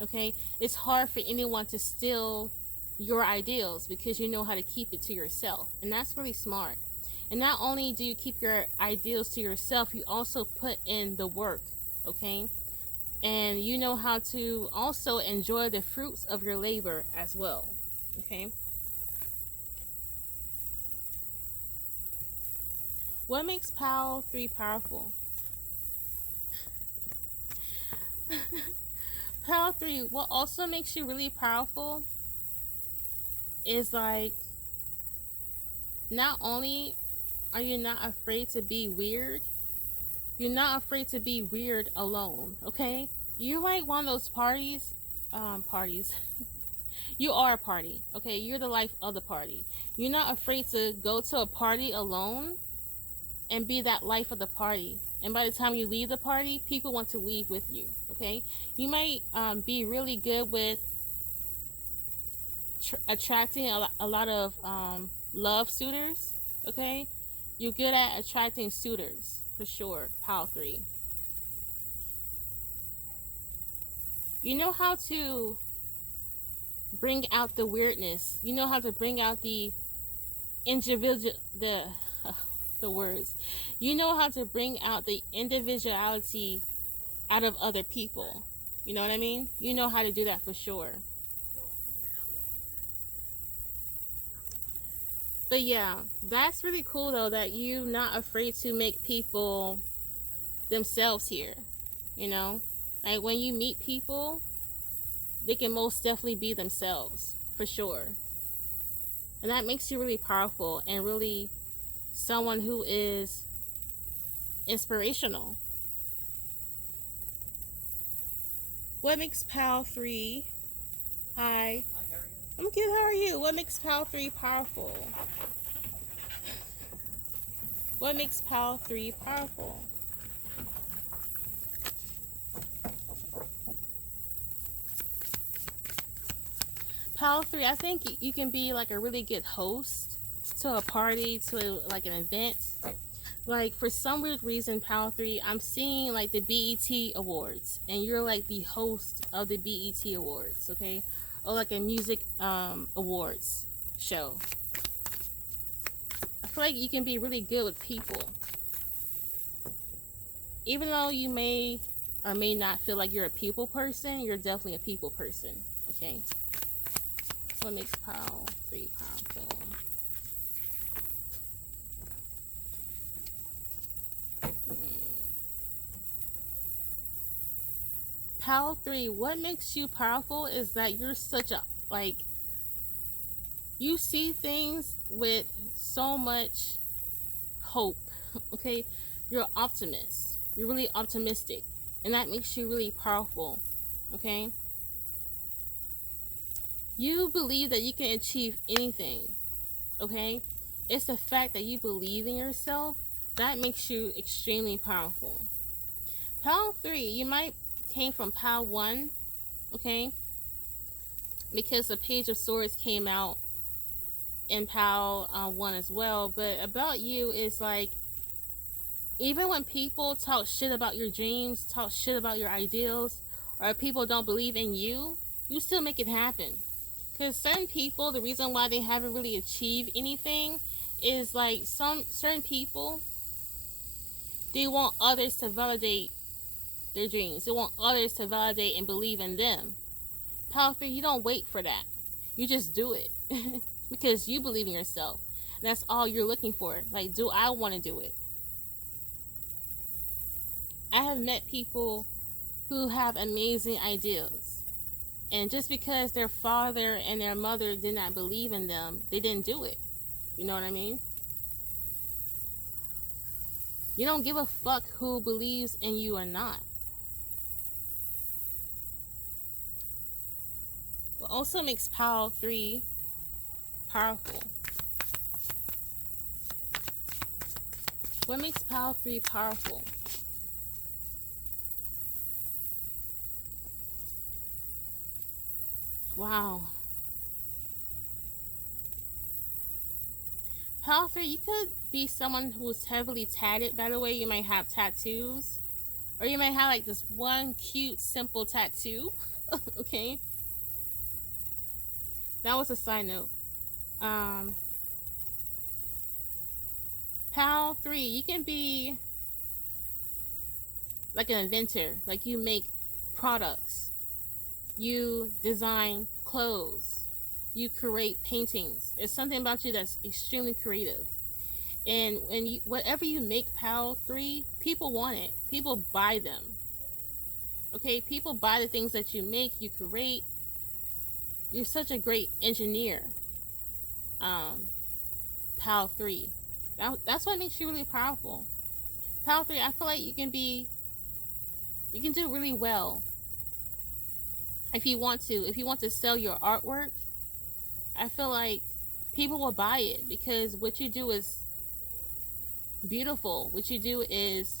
Okay? It's hard for anyone to steal your ideals because you know how to keep it to yourself. And that's really smart. And not only do you keep your ideals to yourself, you also put in the work, okay? And you know how to also enjoy the fruits of your labor as well, okay? What makes Pile 3 powerful? Pile 3, what also makes you really powerful is like, not only are you not afraid to be weird, you're not afraid to be weird alone, okay? You're like one of those parties. You are a party, okay? You're the life of the party. You're not afraid to go to a party alone and be that life of the party. And by the time you leave the party, people want to leave with you, okay? You might be really good with attracting a lot of love suitors, okay? You're good at attracting suitors, for sure, Pile 3. You know how to bring out the weirdness. You know how to bring out the individual, the words. You know how to bring out the individuality out of other people. You know what I mean? You know how to do that for sure. But yeah, that's really cool though, that you're not afraid to make people themselves here, you know? Like when you meet people, they can most definitely be themselves, for sure. And that makes you really powerful and really someone who is inspirational. What makes Pal 3? Hi. I'm good, how are you? What makes Pal 3 powerful? What makes Pal 3 powerful? Pal 3, I think you can be like a really good host to a party, to like an event. Like for some weird reason, Pal 3, I'm seeing like the BET Awards, and you're like the host of the BET Awards, okay? Or like a music awards show. I feel like you can be really good with people. Even though you may or may not feel like you're a people person, you're definitely a people person, okay? What makes Pal 3 powerful? Pal 3, what makes you powerful is that you're such a, like, you see things with so much hope, okay? You're an optimist. You're really optimistic, and that makes you really powerful, okay? You believe that you can achieve anything, okay? It's the fact that you believe in yourself that makes you extremely powerful. Pal 3, you might came from Pal 1, okay? Because the Page of Swords came out in Pal 1 as well. But about you is like, even when people talk shit about your dreams, talk shit about your ideals, or people don't believe in you, you still make it happen. Because certain people, the reason why they haven't really achieved anything is like certain people, they want others to validate their dreams. They want others to validate and believe in them. Pal 3, you don't wait for that. You just do it. Because you believe in yourself. And that's all you're looking for. Like, do I want to do it? I have met people who have amazing ideals. And just because their father and their mother did not believe in them, they didn't do it. You know what I mean? You don't give a fuck who believes in you or not. What also makes Pal 3 powerful What makes Pile 3 powerful? Wow. Pile 3, you could be someone who's heavily tatted, by the way. You might have tattoos. Or you might have like this one cute, simple tattoo. Okay? That was a side note. Pile 3, you can be like an inventor. Like you make products. You design clothes. You create paintings. It's something about you that's extremely creative. And when you, whatever you make, Pile 3, people want it. People buy them. Okay? People buy the things that you make, you create. You're such a great engineer. Pile 3. That's what makes you really powerful. Pile 3, I feel like you can do really well. If you want to sell your artwork, I feel like people will buy it because what you do is beautiful. What you do is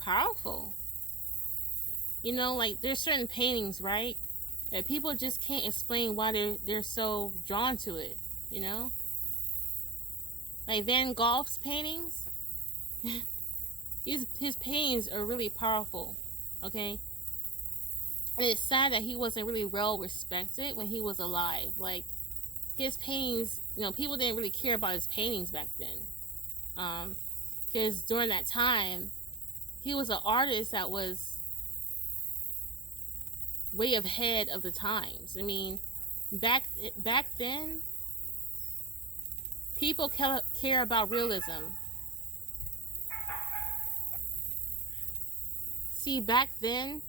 powerful. You know, like there's certain paintings, right, that people just can't explain why they're so drawn to it, you know? Like Van Gogh's paintings. his paintings are really powerful, okay? And it's sad that he wasn't really well respected when he was alive. Like, his paintings, you know, people didn't really care about his paintings back then. Because during that time, he was an artist that was way ahead of the times. I mean, back then, people care about realism. See, back then,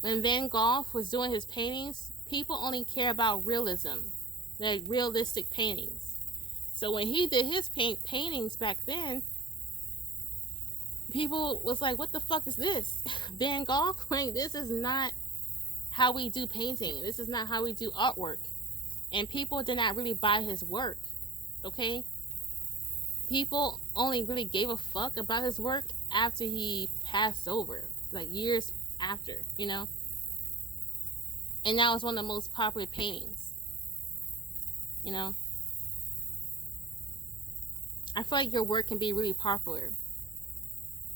when Van Gogh was doing his paintings, people only care about realism, like realistic paintings. So when he did his paintings back then, people was like, what the fuck is this? Van Gogh? Like, this is not how we do painting. This is not how we do artwork. And people did not really buy his work, okay? People only really gave a fuck about his work after he passed over, like years after, you know? And now it's one of the most popular paintings, you know? I feel like your work can be really popular.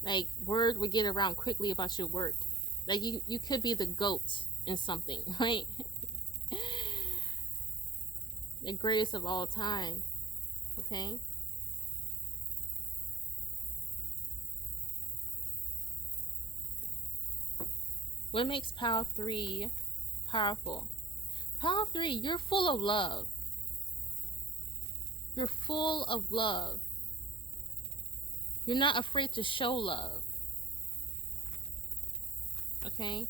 Like, word would get around quickly about your work. Like, you could be the GOAT in something, right? The greatest of all time, okay? What makes Pile 3 powerful? Pile 3, you're full of love. You're full of love. You're not afraid to show love. Okay?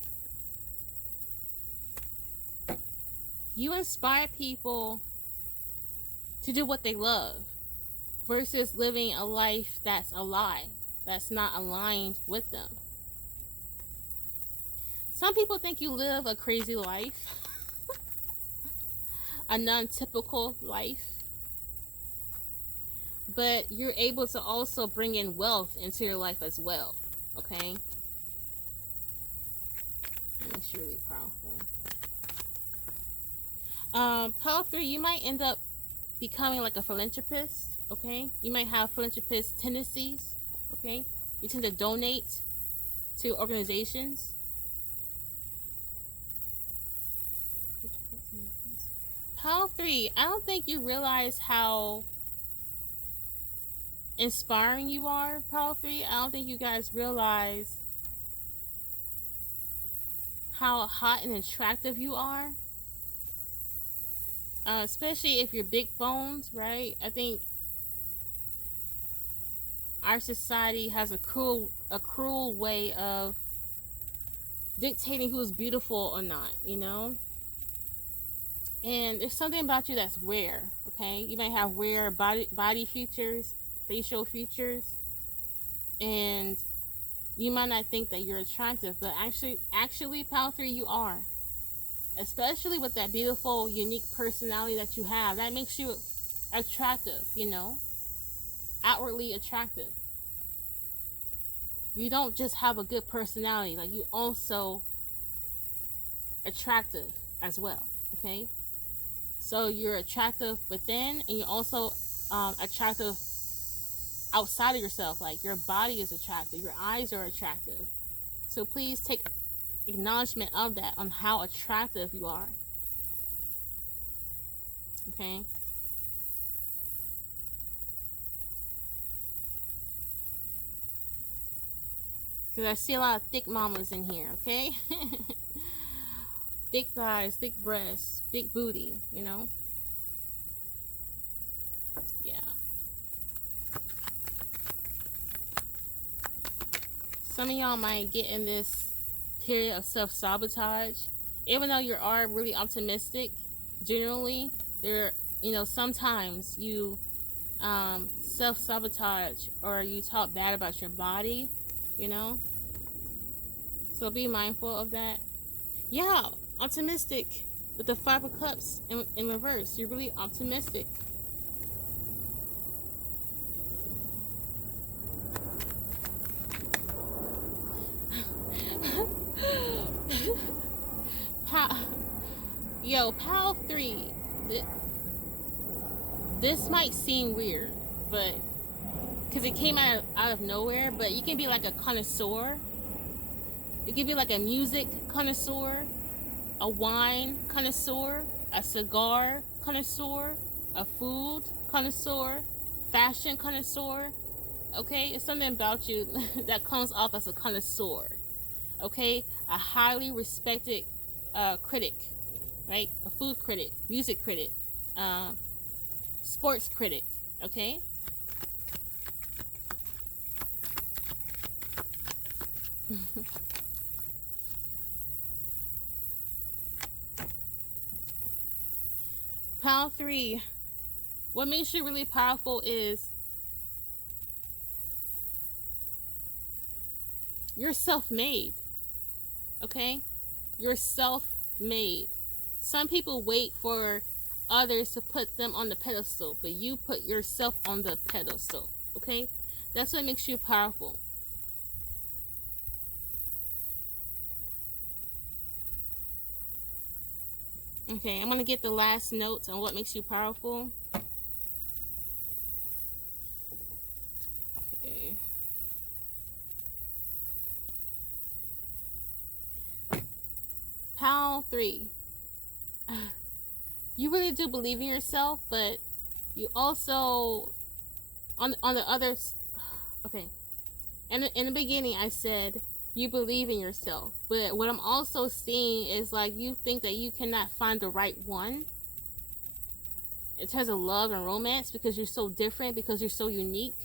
You inspire people to do what they love versus living a life that's a lie, that's not aligned with them. Some people think you live a crazy life, a non-typical life, but you're able to also bring in wealth into your life as well, okay? That makes you really powerful. Pile 3, you might end up becoming like a philanthropist, okay? You might have philanthropist tendencies, okay? You tend to donate to organizations. Pile 3, I don't think you realize how inspiring you are, Pile 3. I don't think you guys realize how hot and attractive you are. Especially if you're big boned, right? I think our society has a cruel way of dictating who's beautiful or not, you know? And there's something about you that's rare, okay? You might have rare body features, facial features, and you might not think that you're attractive, but actually, Pile 3, you are. Especially with that beautiful, unique personality that you have. That makes you attractive, you know, outwardly attractive. You don't just have a good personality, like you also attractive as well. Okay, so you're attractive within, and you're also attractive outside of yourself. Like your body is attractive, your eyes are attractive. So please take acknowledgement of that, on how attractive you are. Okay, because I see a lot of thick mamas in here. Okay. Thick thighs, thick breasts, big booty, you know. Yeah. Some of y'all might get in this period of self-sabotage. Even though you are really optimistic, generally, there, you know, sometimes you self-sabotage, or you talk bad about your body, you know. So be mindful of that. Yeah, optimistic with the 5 of Cups in reverse. You're really optimistic. Pile 3. This might seem weird, but because it came out of nowhere, but you can be like a connoisseur. You can be like a music connoisseur, a wine connoisseur, a cigar connoisseur, a food connoisseur, fashion connoisseur. Okay, it's something about you that comes off as a connoisseur. Okay, a highly respected critic, right? A food critic, music critic, sports critic. Okay. Pile 3. What makes you really powerful is you're self-made. Okay? You're self-made. Some people wait for others to put them on the pedestal, but you put yourself on the pedestal. Okay? That's what makes you powerful. Okay, I'm going to get the last notes on what makes you powerful. Okay. Pile 3. You really do believe in yourself, but you also, on the others, okay. And in the beginning, I said you believe in yourself, but what I'm also seeing is like you think that you cannot find the right one in terms of love and romance, because you're so different, because you're so unique,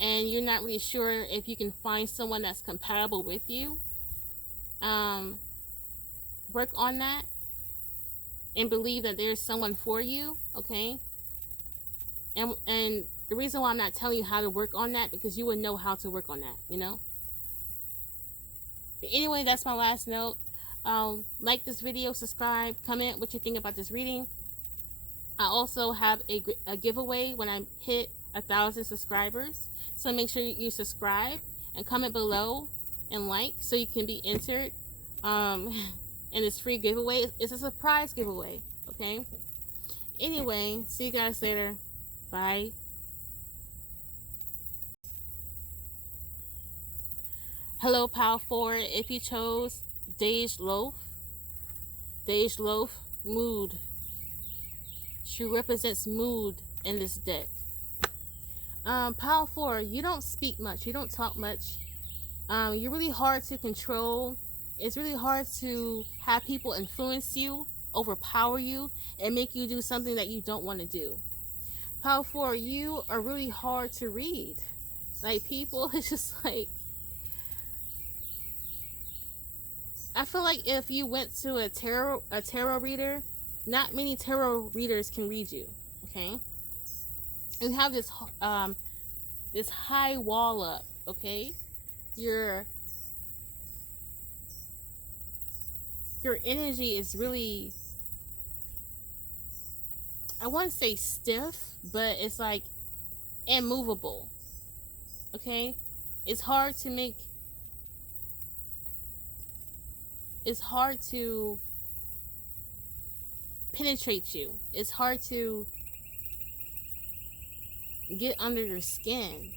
and you're not really sure if you can find someone that's compatible with you. Work on that and believe that there's someone for you. Okay, and the reason why I'm not telling you how to work on that, because you would know how to work on that, you know. But anyway, that's my last note. Like this video, subscribe, comment what you think about this reading. I also have a giveaway when I hit 1,000 subscribers, so make sure you subscribe and comment below and like, so you can be entered in this free giveaway. It's a surprise giveaway. Okay, anyway, see you guys later. Bye. Hello, Pile 4. If you chose Dej Loaf, mood. She represents mood in this deck. Pile 4, you don't speak much. You don't talk much. You're really hard to control. It's really hard to have people influence you, overpower you, and make you do something that you don't want to do. Pile 4, you are really hard to read. Like, people, it's just like, I feel like if you went to a tarot reader, not many tarot readers can read you. Okay, you have this this high wall up. Okay, your energy is really I wouldn't say stiff, but it's like immovable. Okay? It's hard to make, it's hard to penetrate you. It's hard to get under your skin.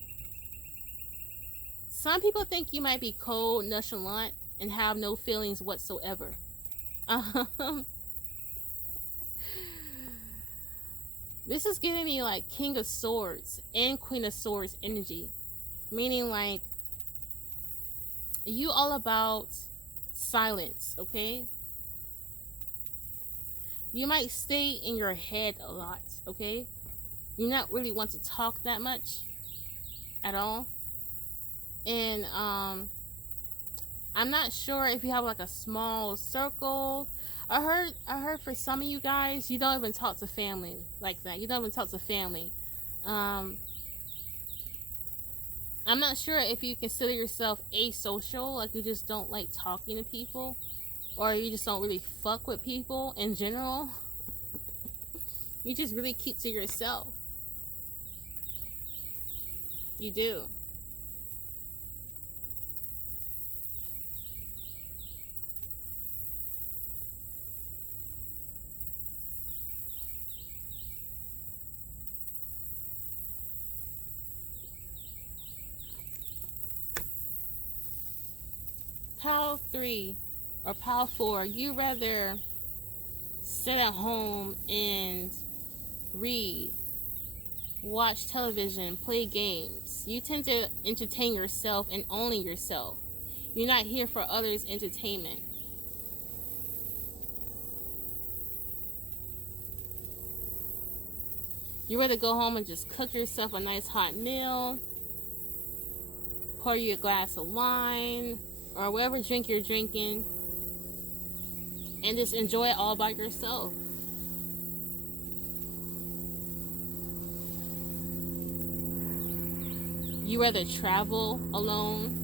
Some people think you might be cold, nonchalant, and have no feelings whatsoever. This is giving me like King of Swords and Queen of Swords energy. Meaning like, you all about silence, okay? You might stay in your head a lot, okay? You not really want to talk that much at all. And I'm not sure if you have like a small circle. I heard for some of you guys, you don't even talk to family like that. You don't even talk to family. I'm not sure if you consider yourself asocial, like you just don't like talking to people, or you just don't really fuck with people in general. You just really keep to yourself. You do. Pile 3 or pile 4, you rather sit at home and read, watch television, play games. You tend to entertain yourself and only yourself. You're not here for others' entertainment. You rather go home and just cook yourself a nice hot meal, pour you a glass of wine, or whatever drink you're drinking, and just enjoy it all by yourself. You rather travel alone,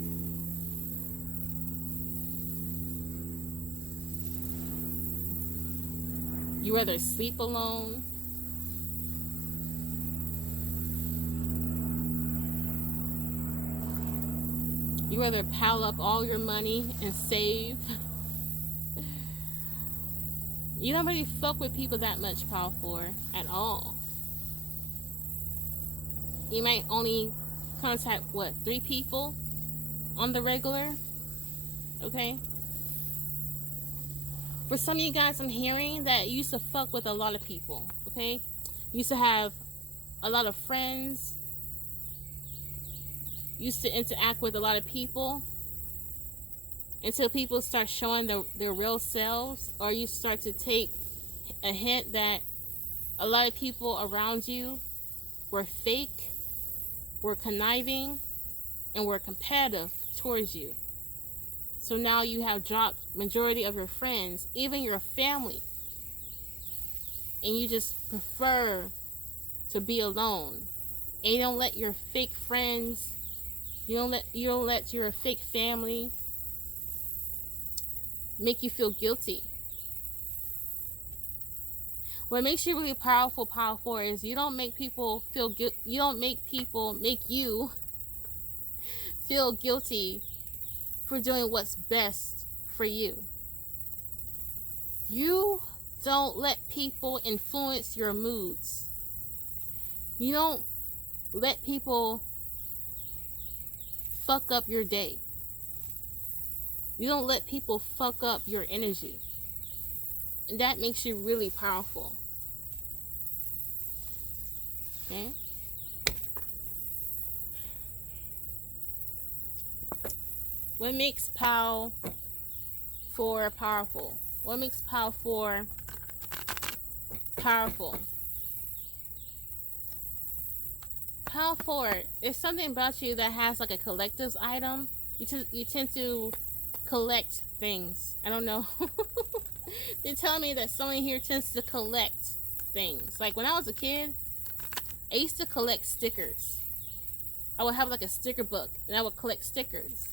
you rather sleep alone, you rather pile up all your money and save. You don't really fuck with people that much, pile 4, at all. You might only contact, 3 people on the regular, okay? For some of you guys, I'm hearing that you used to fuck with a lot of people, okay? You used to have a lot of friends, used to interact with a lot of people, until people start showing their real selves, or you start to take a hint that a lot of people around you were fake, were conniving, and were competitive towards you. So now you have dropped majority of your friends, even your family, and you just prefer to be alone. And you don't let your fake friends, you don't let your fake family make you feel guilty. What makes you really powerful, pile 4, is you don't make people feel guilty. You don't make people make you feel guilty for doing what's best for you. You don't let people influence your moods. You don't let people fuck up your day. You don't let people fuck up your energy. And that makes you really powerful. Okay? What makes pile 4 powerful? What makes pile 4 powerful? Pile 4, there's something about you that has like a collector's item. You tend to collect things. I don't know. They're telling me that someone here tends to collect things. Like when I was a kid, I used to collect stickers. I would have like a sticker book and I would collect stickers.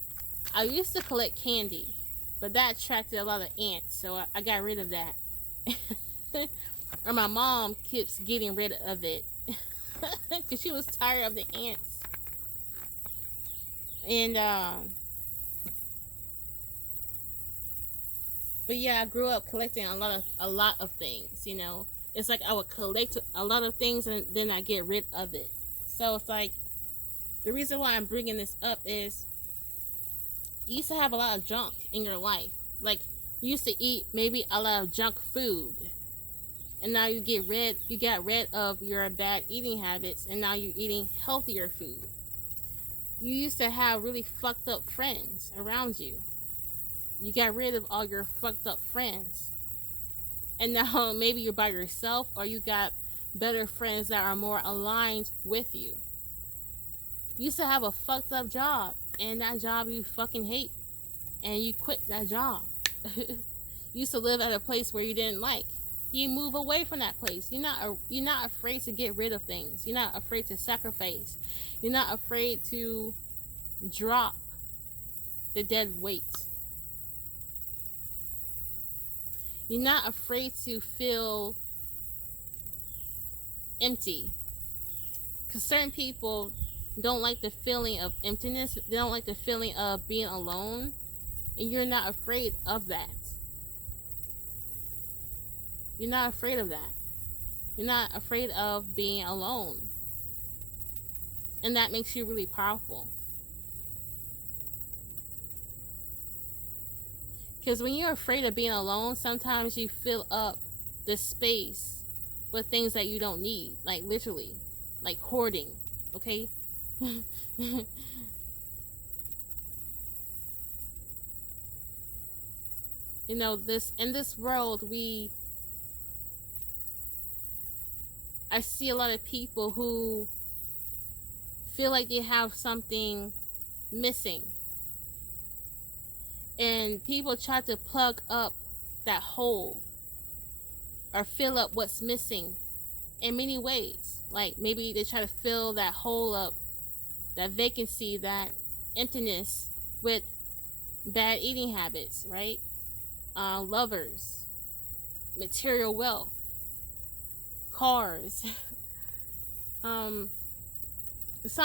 I used to collect candy, but that attracted a lot of ants, so I got rid of that. or my mom keeps getting rid of it because she was tired of the ants. And but yeah, I grew up collecting a lot of things. You know, it's like I would collect a lot of things and then I get rid of it. So it's like, the reason why I'm bringing this up is, you used to have a lot of junk in your life. Like, you used to eat maybe a lot of junk food, and now you got rid of your bad eating habits, and now you're eating healthier food. You used to have really fucked up friends around you. You got rid of all your fucked up friends, and now maybe you're by yourself, or you got better friends that are more aligned with you. You used to have a fucked up job, and that job you fucking hate, and you quit that job. You used to live at a place where you didn't like. You move away from that place. You're not afraid to get rid of things. You're not afraid to sacrifice. You're not afraid to drop the dead weight. You're not afraid to feel empty. Because certain people don't like the feeling of emptiness. They don't like the feeling of being alone. And you're not afraid of that. You're not afraid of that. You're not afraid of being alone. And that makes you really powerful. Because when you're afraid of being alone, sometimes you fill up the space with things that you don't need. Like, literally. Like hoarding. Okay? You know, in this world, I see a lot of people who feel like they have something missing. And people try to plug up that hole or fill up what's missing in many ways. Like, maybe they try to fill that hole up, that vacancy, that emptiness, with bad eating habits, right? Lovers, material wealth, cars. Some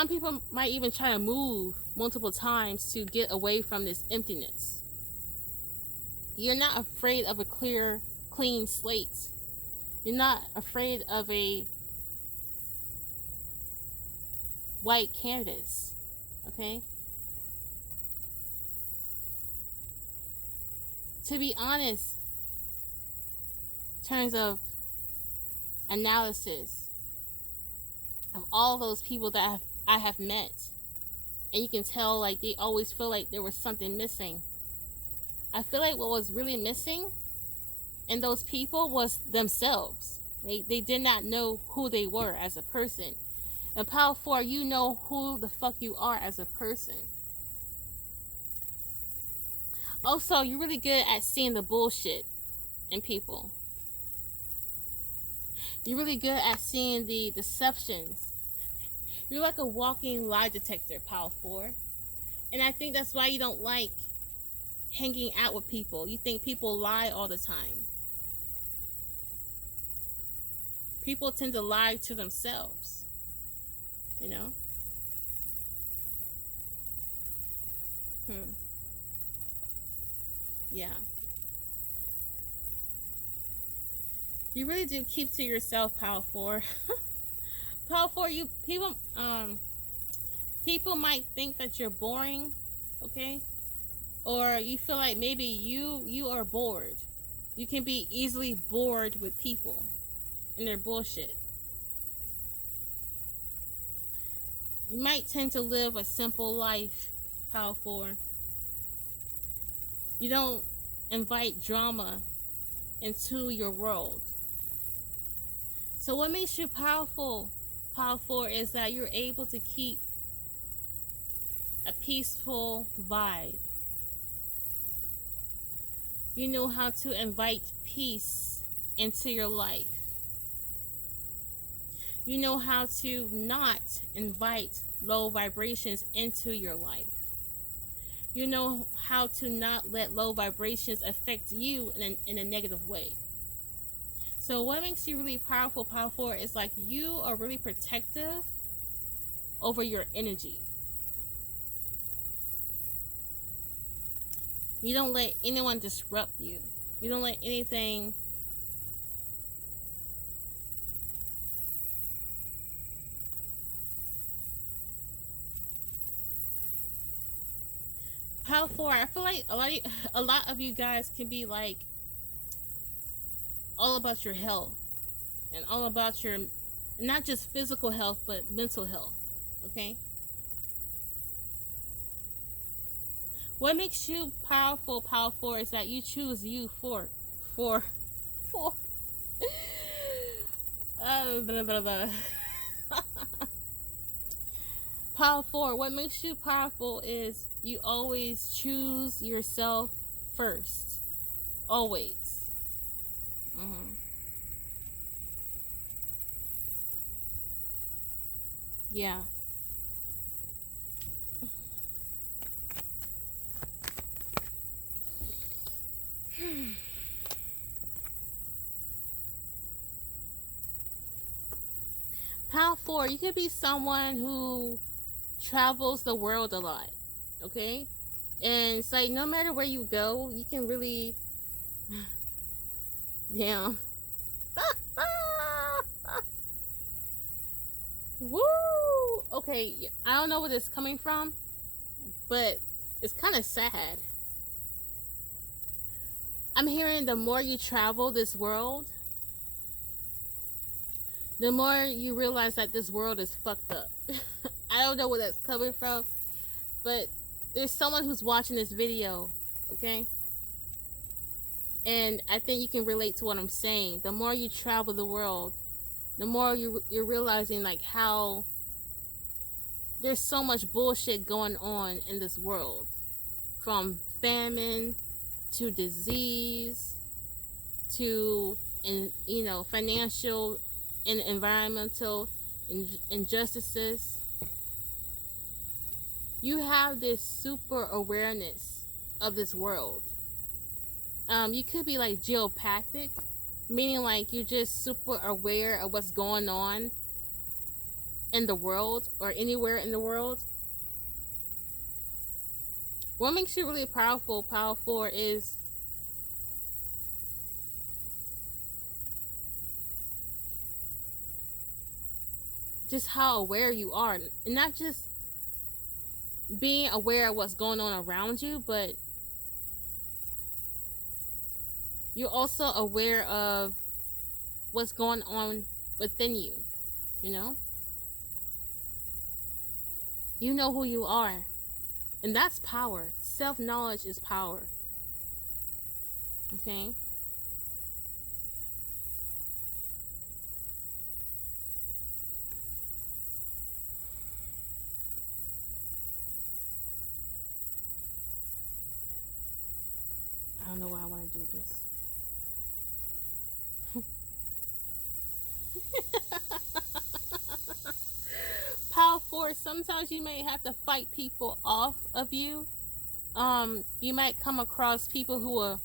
people might even try to move multiple times to get away from this emptiness. You're not afraid of a clean slate. You're not afraid of a white canvas, okay? To be honest, in terms of analysis of all those people that I have met, and you can tell, like, they always feel like there was something missing. I feel like what was really missing in those people was themselves. They did not know who they were as a person. And Power 4, you know who the fuck you are as a person. Also, you're really good at seeing the bullshit in people. You're really good at seeing the deceptions. You're like a walking lie detector, Power 4. And I think that's why you don't like hanging out with people. You think people lie all the time. People tend to lie to themselves. You know? Yeah. You really do keep to yourself, Power 4. Power 4, people might think that you're boring, okay? Or you feel like maybe you are bored. You can be easily bored with people and their bullshit. You might tend to live a simple life, Power 4. You don't invite drama into your world. So what makes you powerful, Power 4, is that you're able to keep a peaceful vibe. You know how to invite peace into your life. You know how to not invite low vibrations into your life. You know how to not let low vibrations affect you in a negative way. So what makes you really powerful, Power 4, is like you are really protective over your energy. You don't let anyone disrupt you. You don't let anything Power 4, I feel like a lot of you guys can be like all about your health and all about your, not just physical health, but mental health. Okay? What makes you powerful, Power 4, is that you choose you for blah, blah, blah. Power 4, what makes you powerful is you always choose yourself first. Always. Yeah. Power 4, you could be someone who travels the world a lot, okay? And it's like no matter where you go, you can really, damn. Woo! Okay, I don't know where this is coming from, but it's kind of sad. I'm hearing the more you travel this world, the more you realize that this world is fucked up. I don't know where that's coming from, but there's someone who's watching this video, okay? And I think you can relate to what I'm saying. The more you travel the world, the more you're realizing like how there's so much bullshit going on in this world, from famine to disease to financial and environmental injustices. You have this super awareness of this world. You could be like geopathic, meaning like you're just super aware of what's going on in the world or anywhere in the world. What makes you really powerful, Power 4, is just how aware you are. And not just being aware of what's going on around you, but you're also aware of what's going on within you, you know? You know who you are. And that's power. Self-knowledge is power. Okay? I don't know why I want to do this. Power 4, sometimes you may have to fight people off of you. You might come across people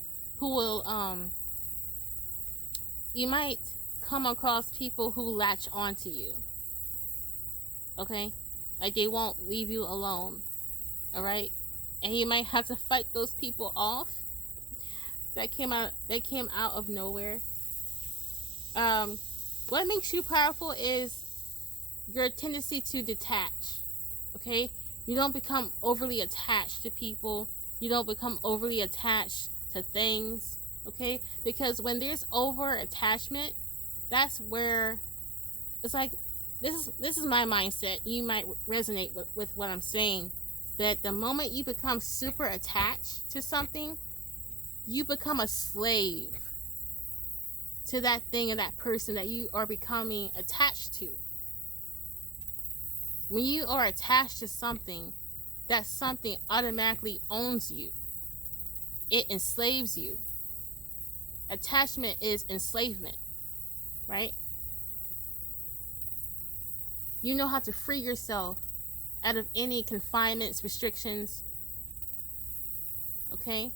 you might come across people who latch onto you. Okay? Like they won't leave you alone. Alright? And you might have to fight those people off. That came out of nowhere. What makes you powerful is your tendency to detach. Okay? You don't become overly attached to people. You don't become overly attached to things. Okay? Because when there's over attachment, that's where it's like, this is my mindset. You might resonate with what I'm saying. That the moment you become super attached to something, you become a slave to that thing and that person that you are becoming attached to. When you are attached to something, that something automatically owns you. It enslaves you. Attachment is enslavement, right? You know how to free yourself out of any confinements, restrictions, okay?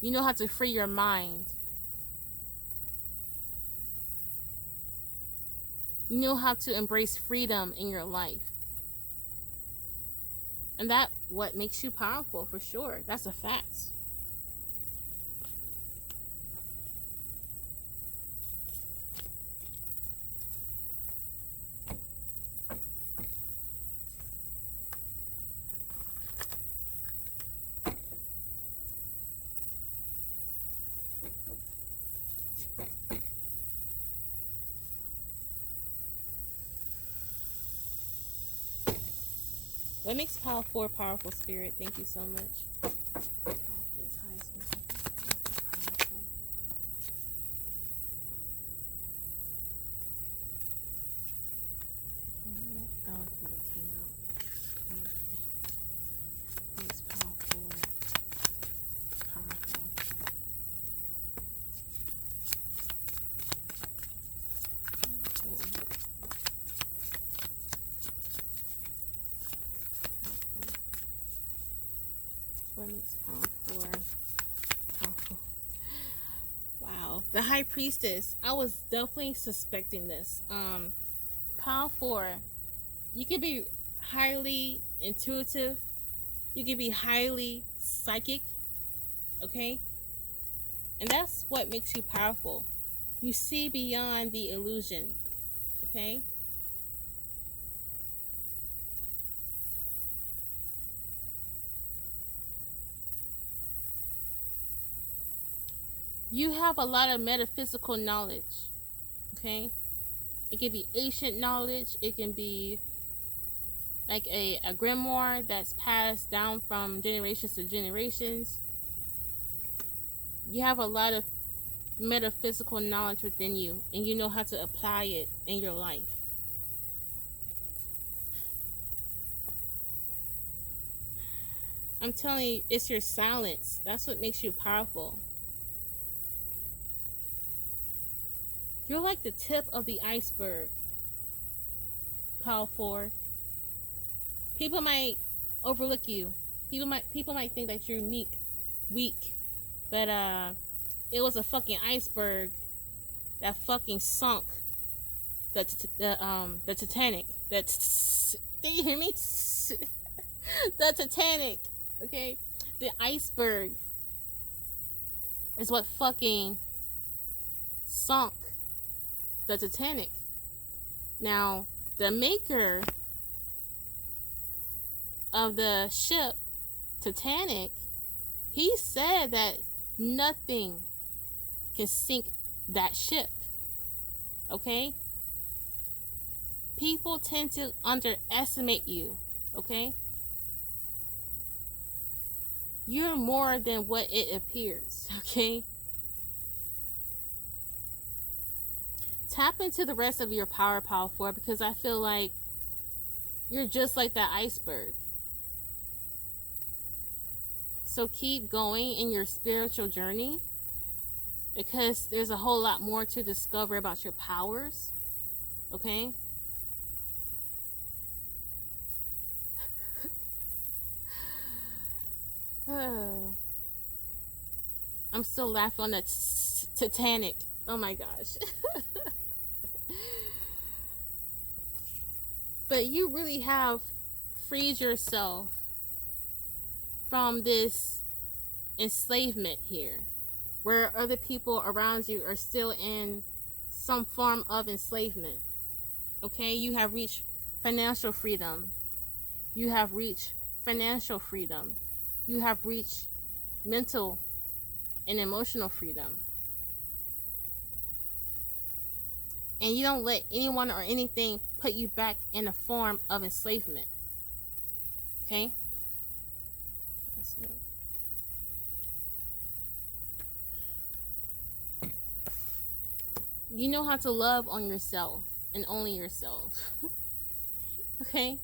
You know how to free your mind. You know how to embrace freedom in your life. And that what makes you powerful, for sure. That's a fact. What makes powerful a powerful spirit? Thank you so much. Powerful is highest powerful. Oh, that's what it came out. Okay. Makes powerful. Powerful. What makes powerful? Powerful. Wow. The high priestess. I was definitely suspecting this. Powerful. You can be highly intuitive. You can be highly psychic. Okay? And that's what makes you powerful. You see beyond the illusion. Okay? You have a lot of metaphysical knowledge. Okay? It can be ancient knowledge. It can be like a grimoire that's passed down from generations to generations. You have a lot of metaphysical knowledge within you, and you know how to apply it in your life. I'm telling you, it's your silence. That's what makes you powerful. You're like the tip of the iceberg. Powerful. People might overlook you. People might think that you're weak, but it was a fucking iceberg that fucking sunk the Titanic. Did you hear me? The Titanic. Okay, the iceberg is what fucking sunk the Titanic. Now, the maker of the ship Titanic, he said that nothing can sink that ship. Okay? People tend to underestimate you. Okay? You're more than what it appears. Okay? Tap into the rest of your power for, because I feel like you're just like that iceberg. So keep going in your spiritual journey, because there's a whole lot more to discover about your powers. Okay? I'm still laughing on the Titanic. Oh my gosh. But you really have freed yourself from this enslavement here, where other people around you are still in some form of enslavement. Okay? You have reached financial freedom. You have reached financial freedom. You have reached mental and emotional freedom. And you don't let anyone or anything put you back in a form of enslavement. Okay? You know how to love on yourself and only yourself. Okay?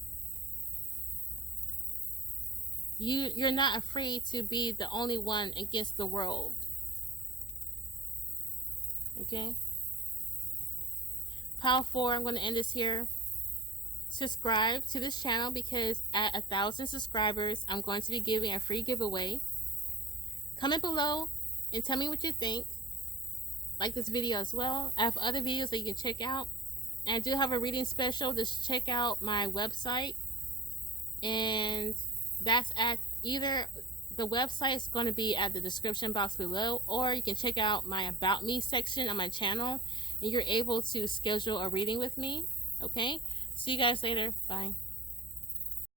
You're not afraid to be the only one against the world. Okay? Power 4, I'm going to end this here. Subscribe to this channel, because at 1,000 subscribers, I'm going to be giving a free giveaway. Comment below and tell me what you think. Like this video as well. I have other videos that you can check out. And I do have a reading special. Just check out my website, and that's at either the website is going to be at the description box below, or you can check out my About Me section on my channel, and you're able to schedule a reading with me. Okay, see you guys later. Bye.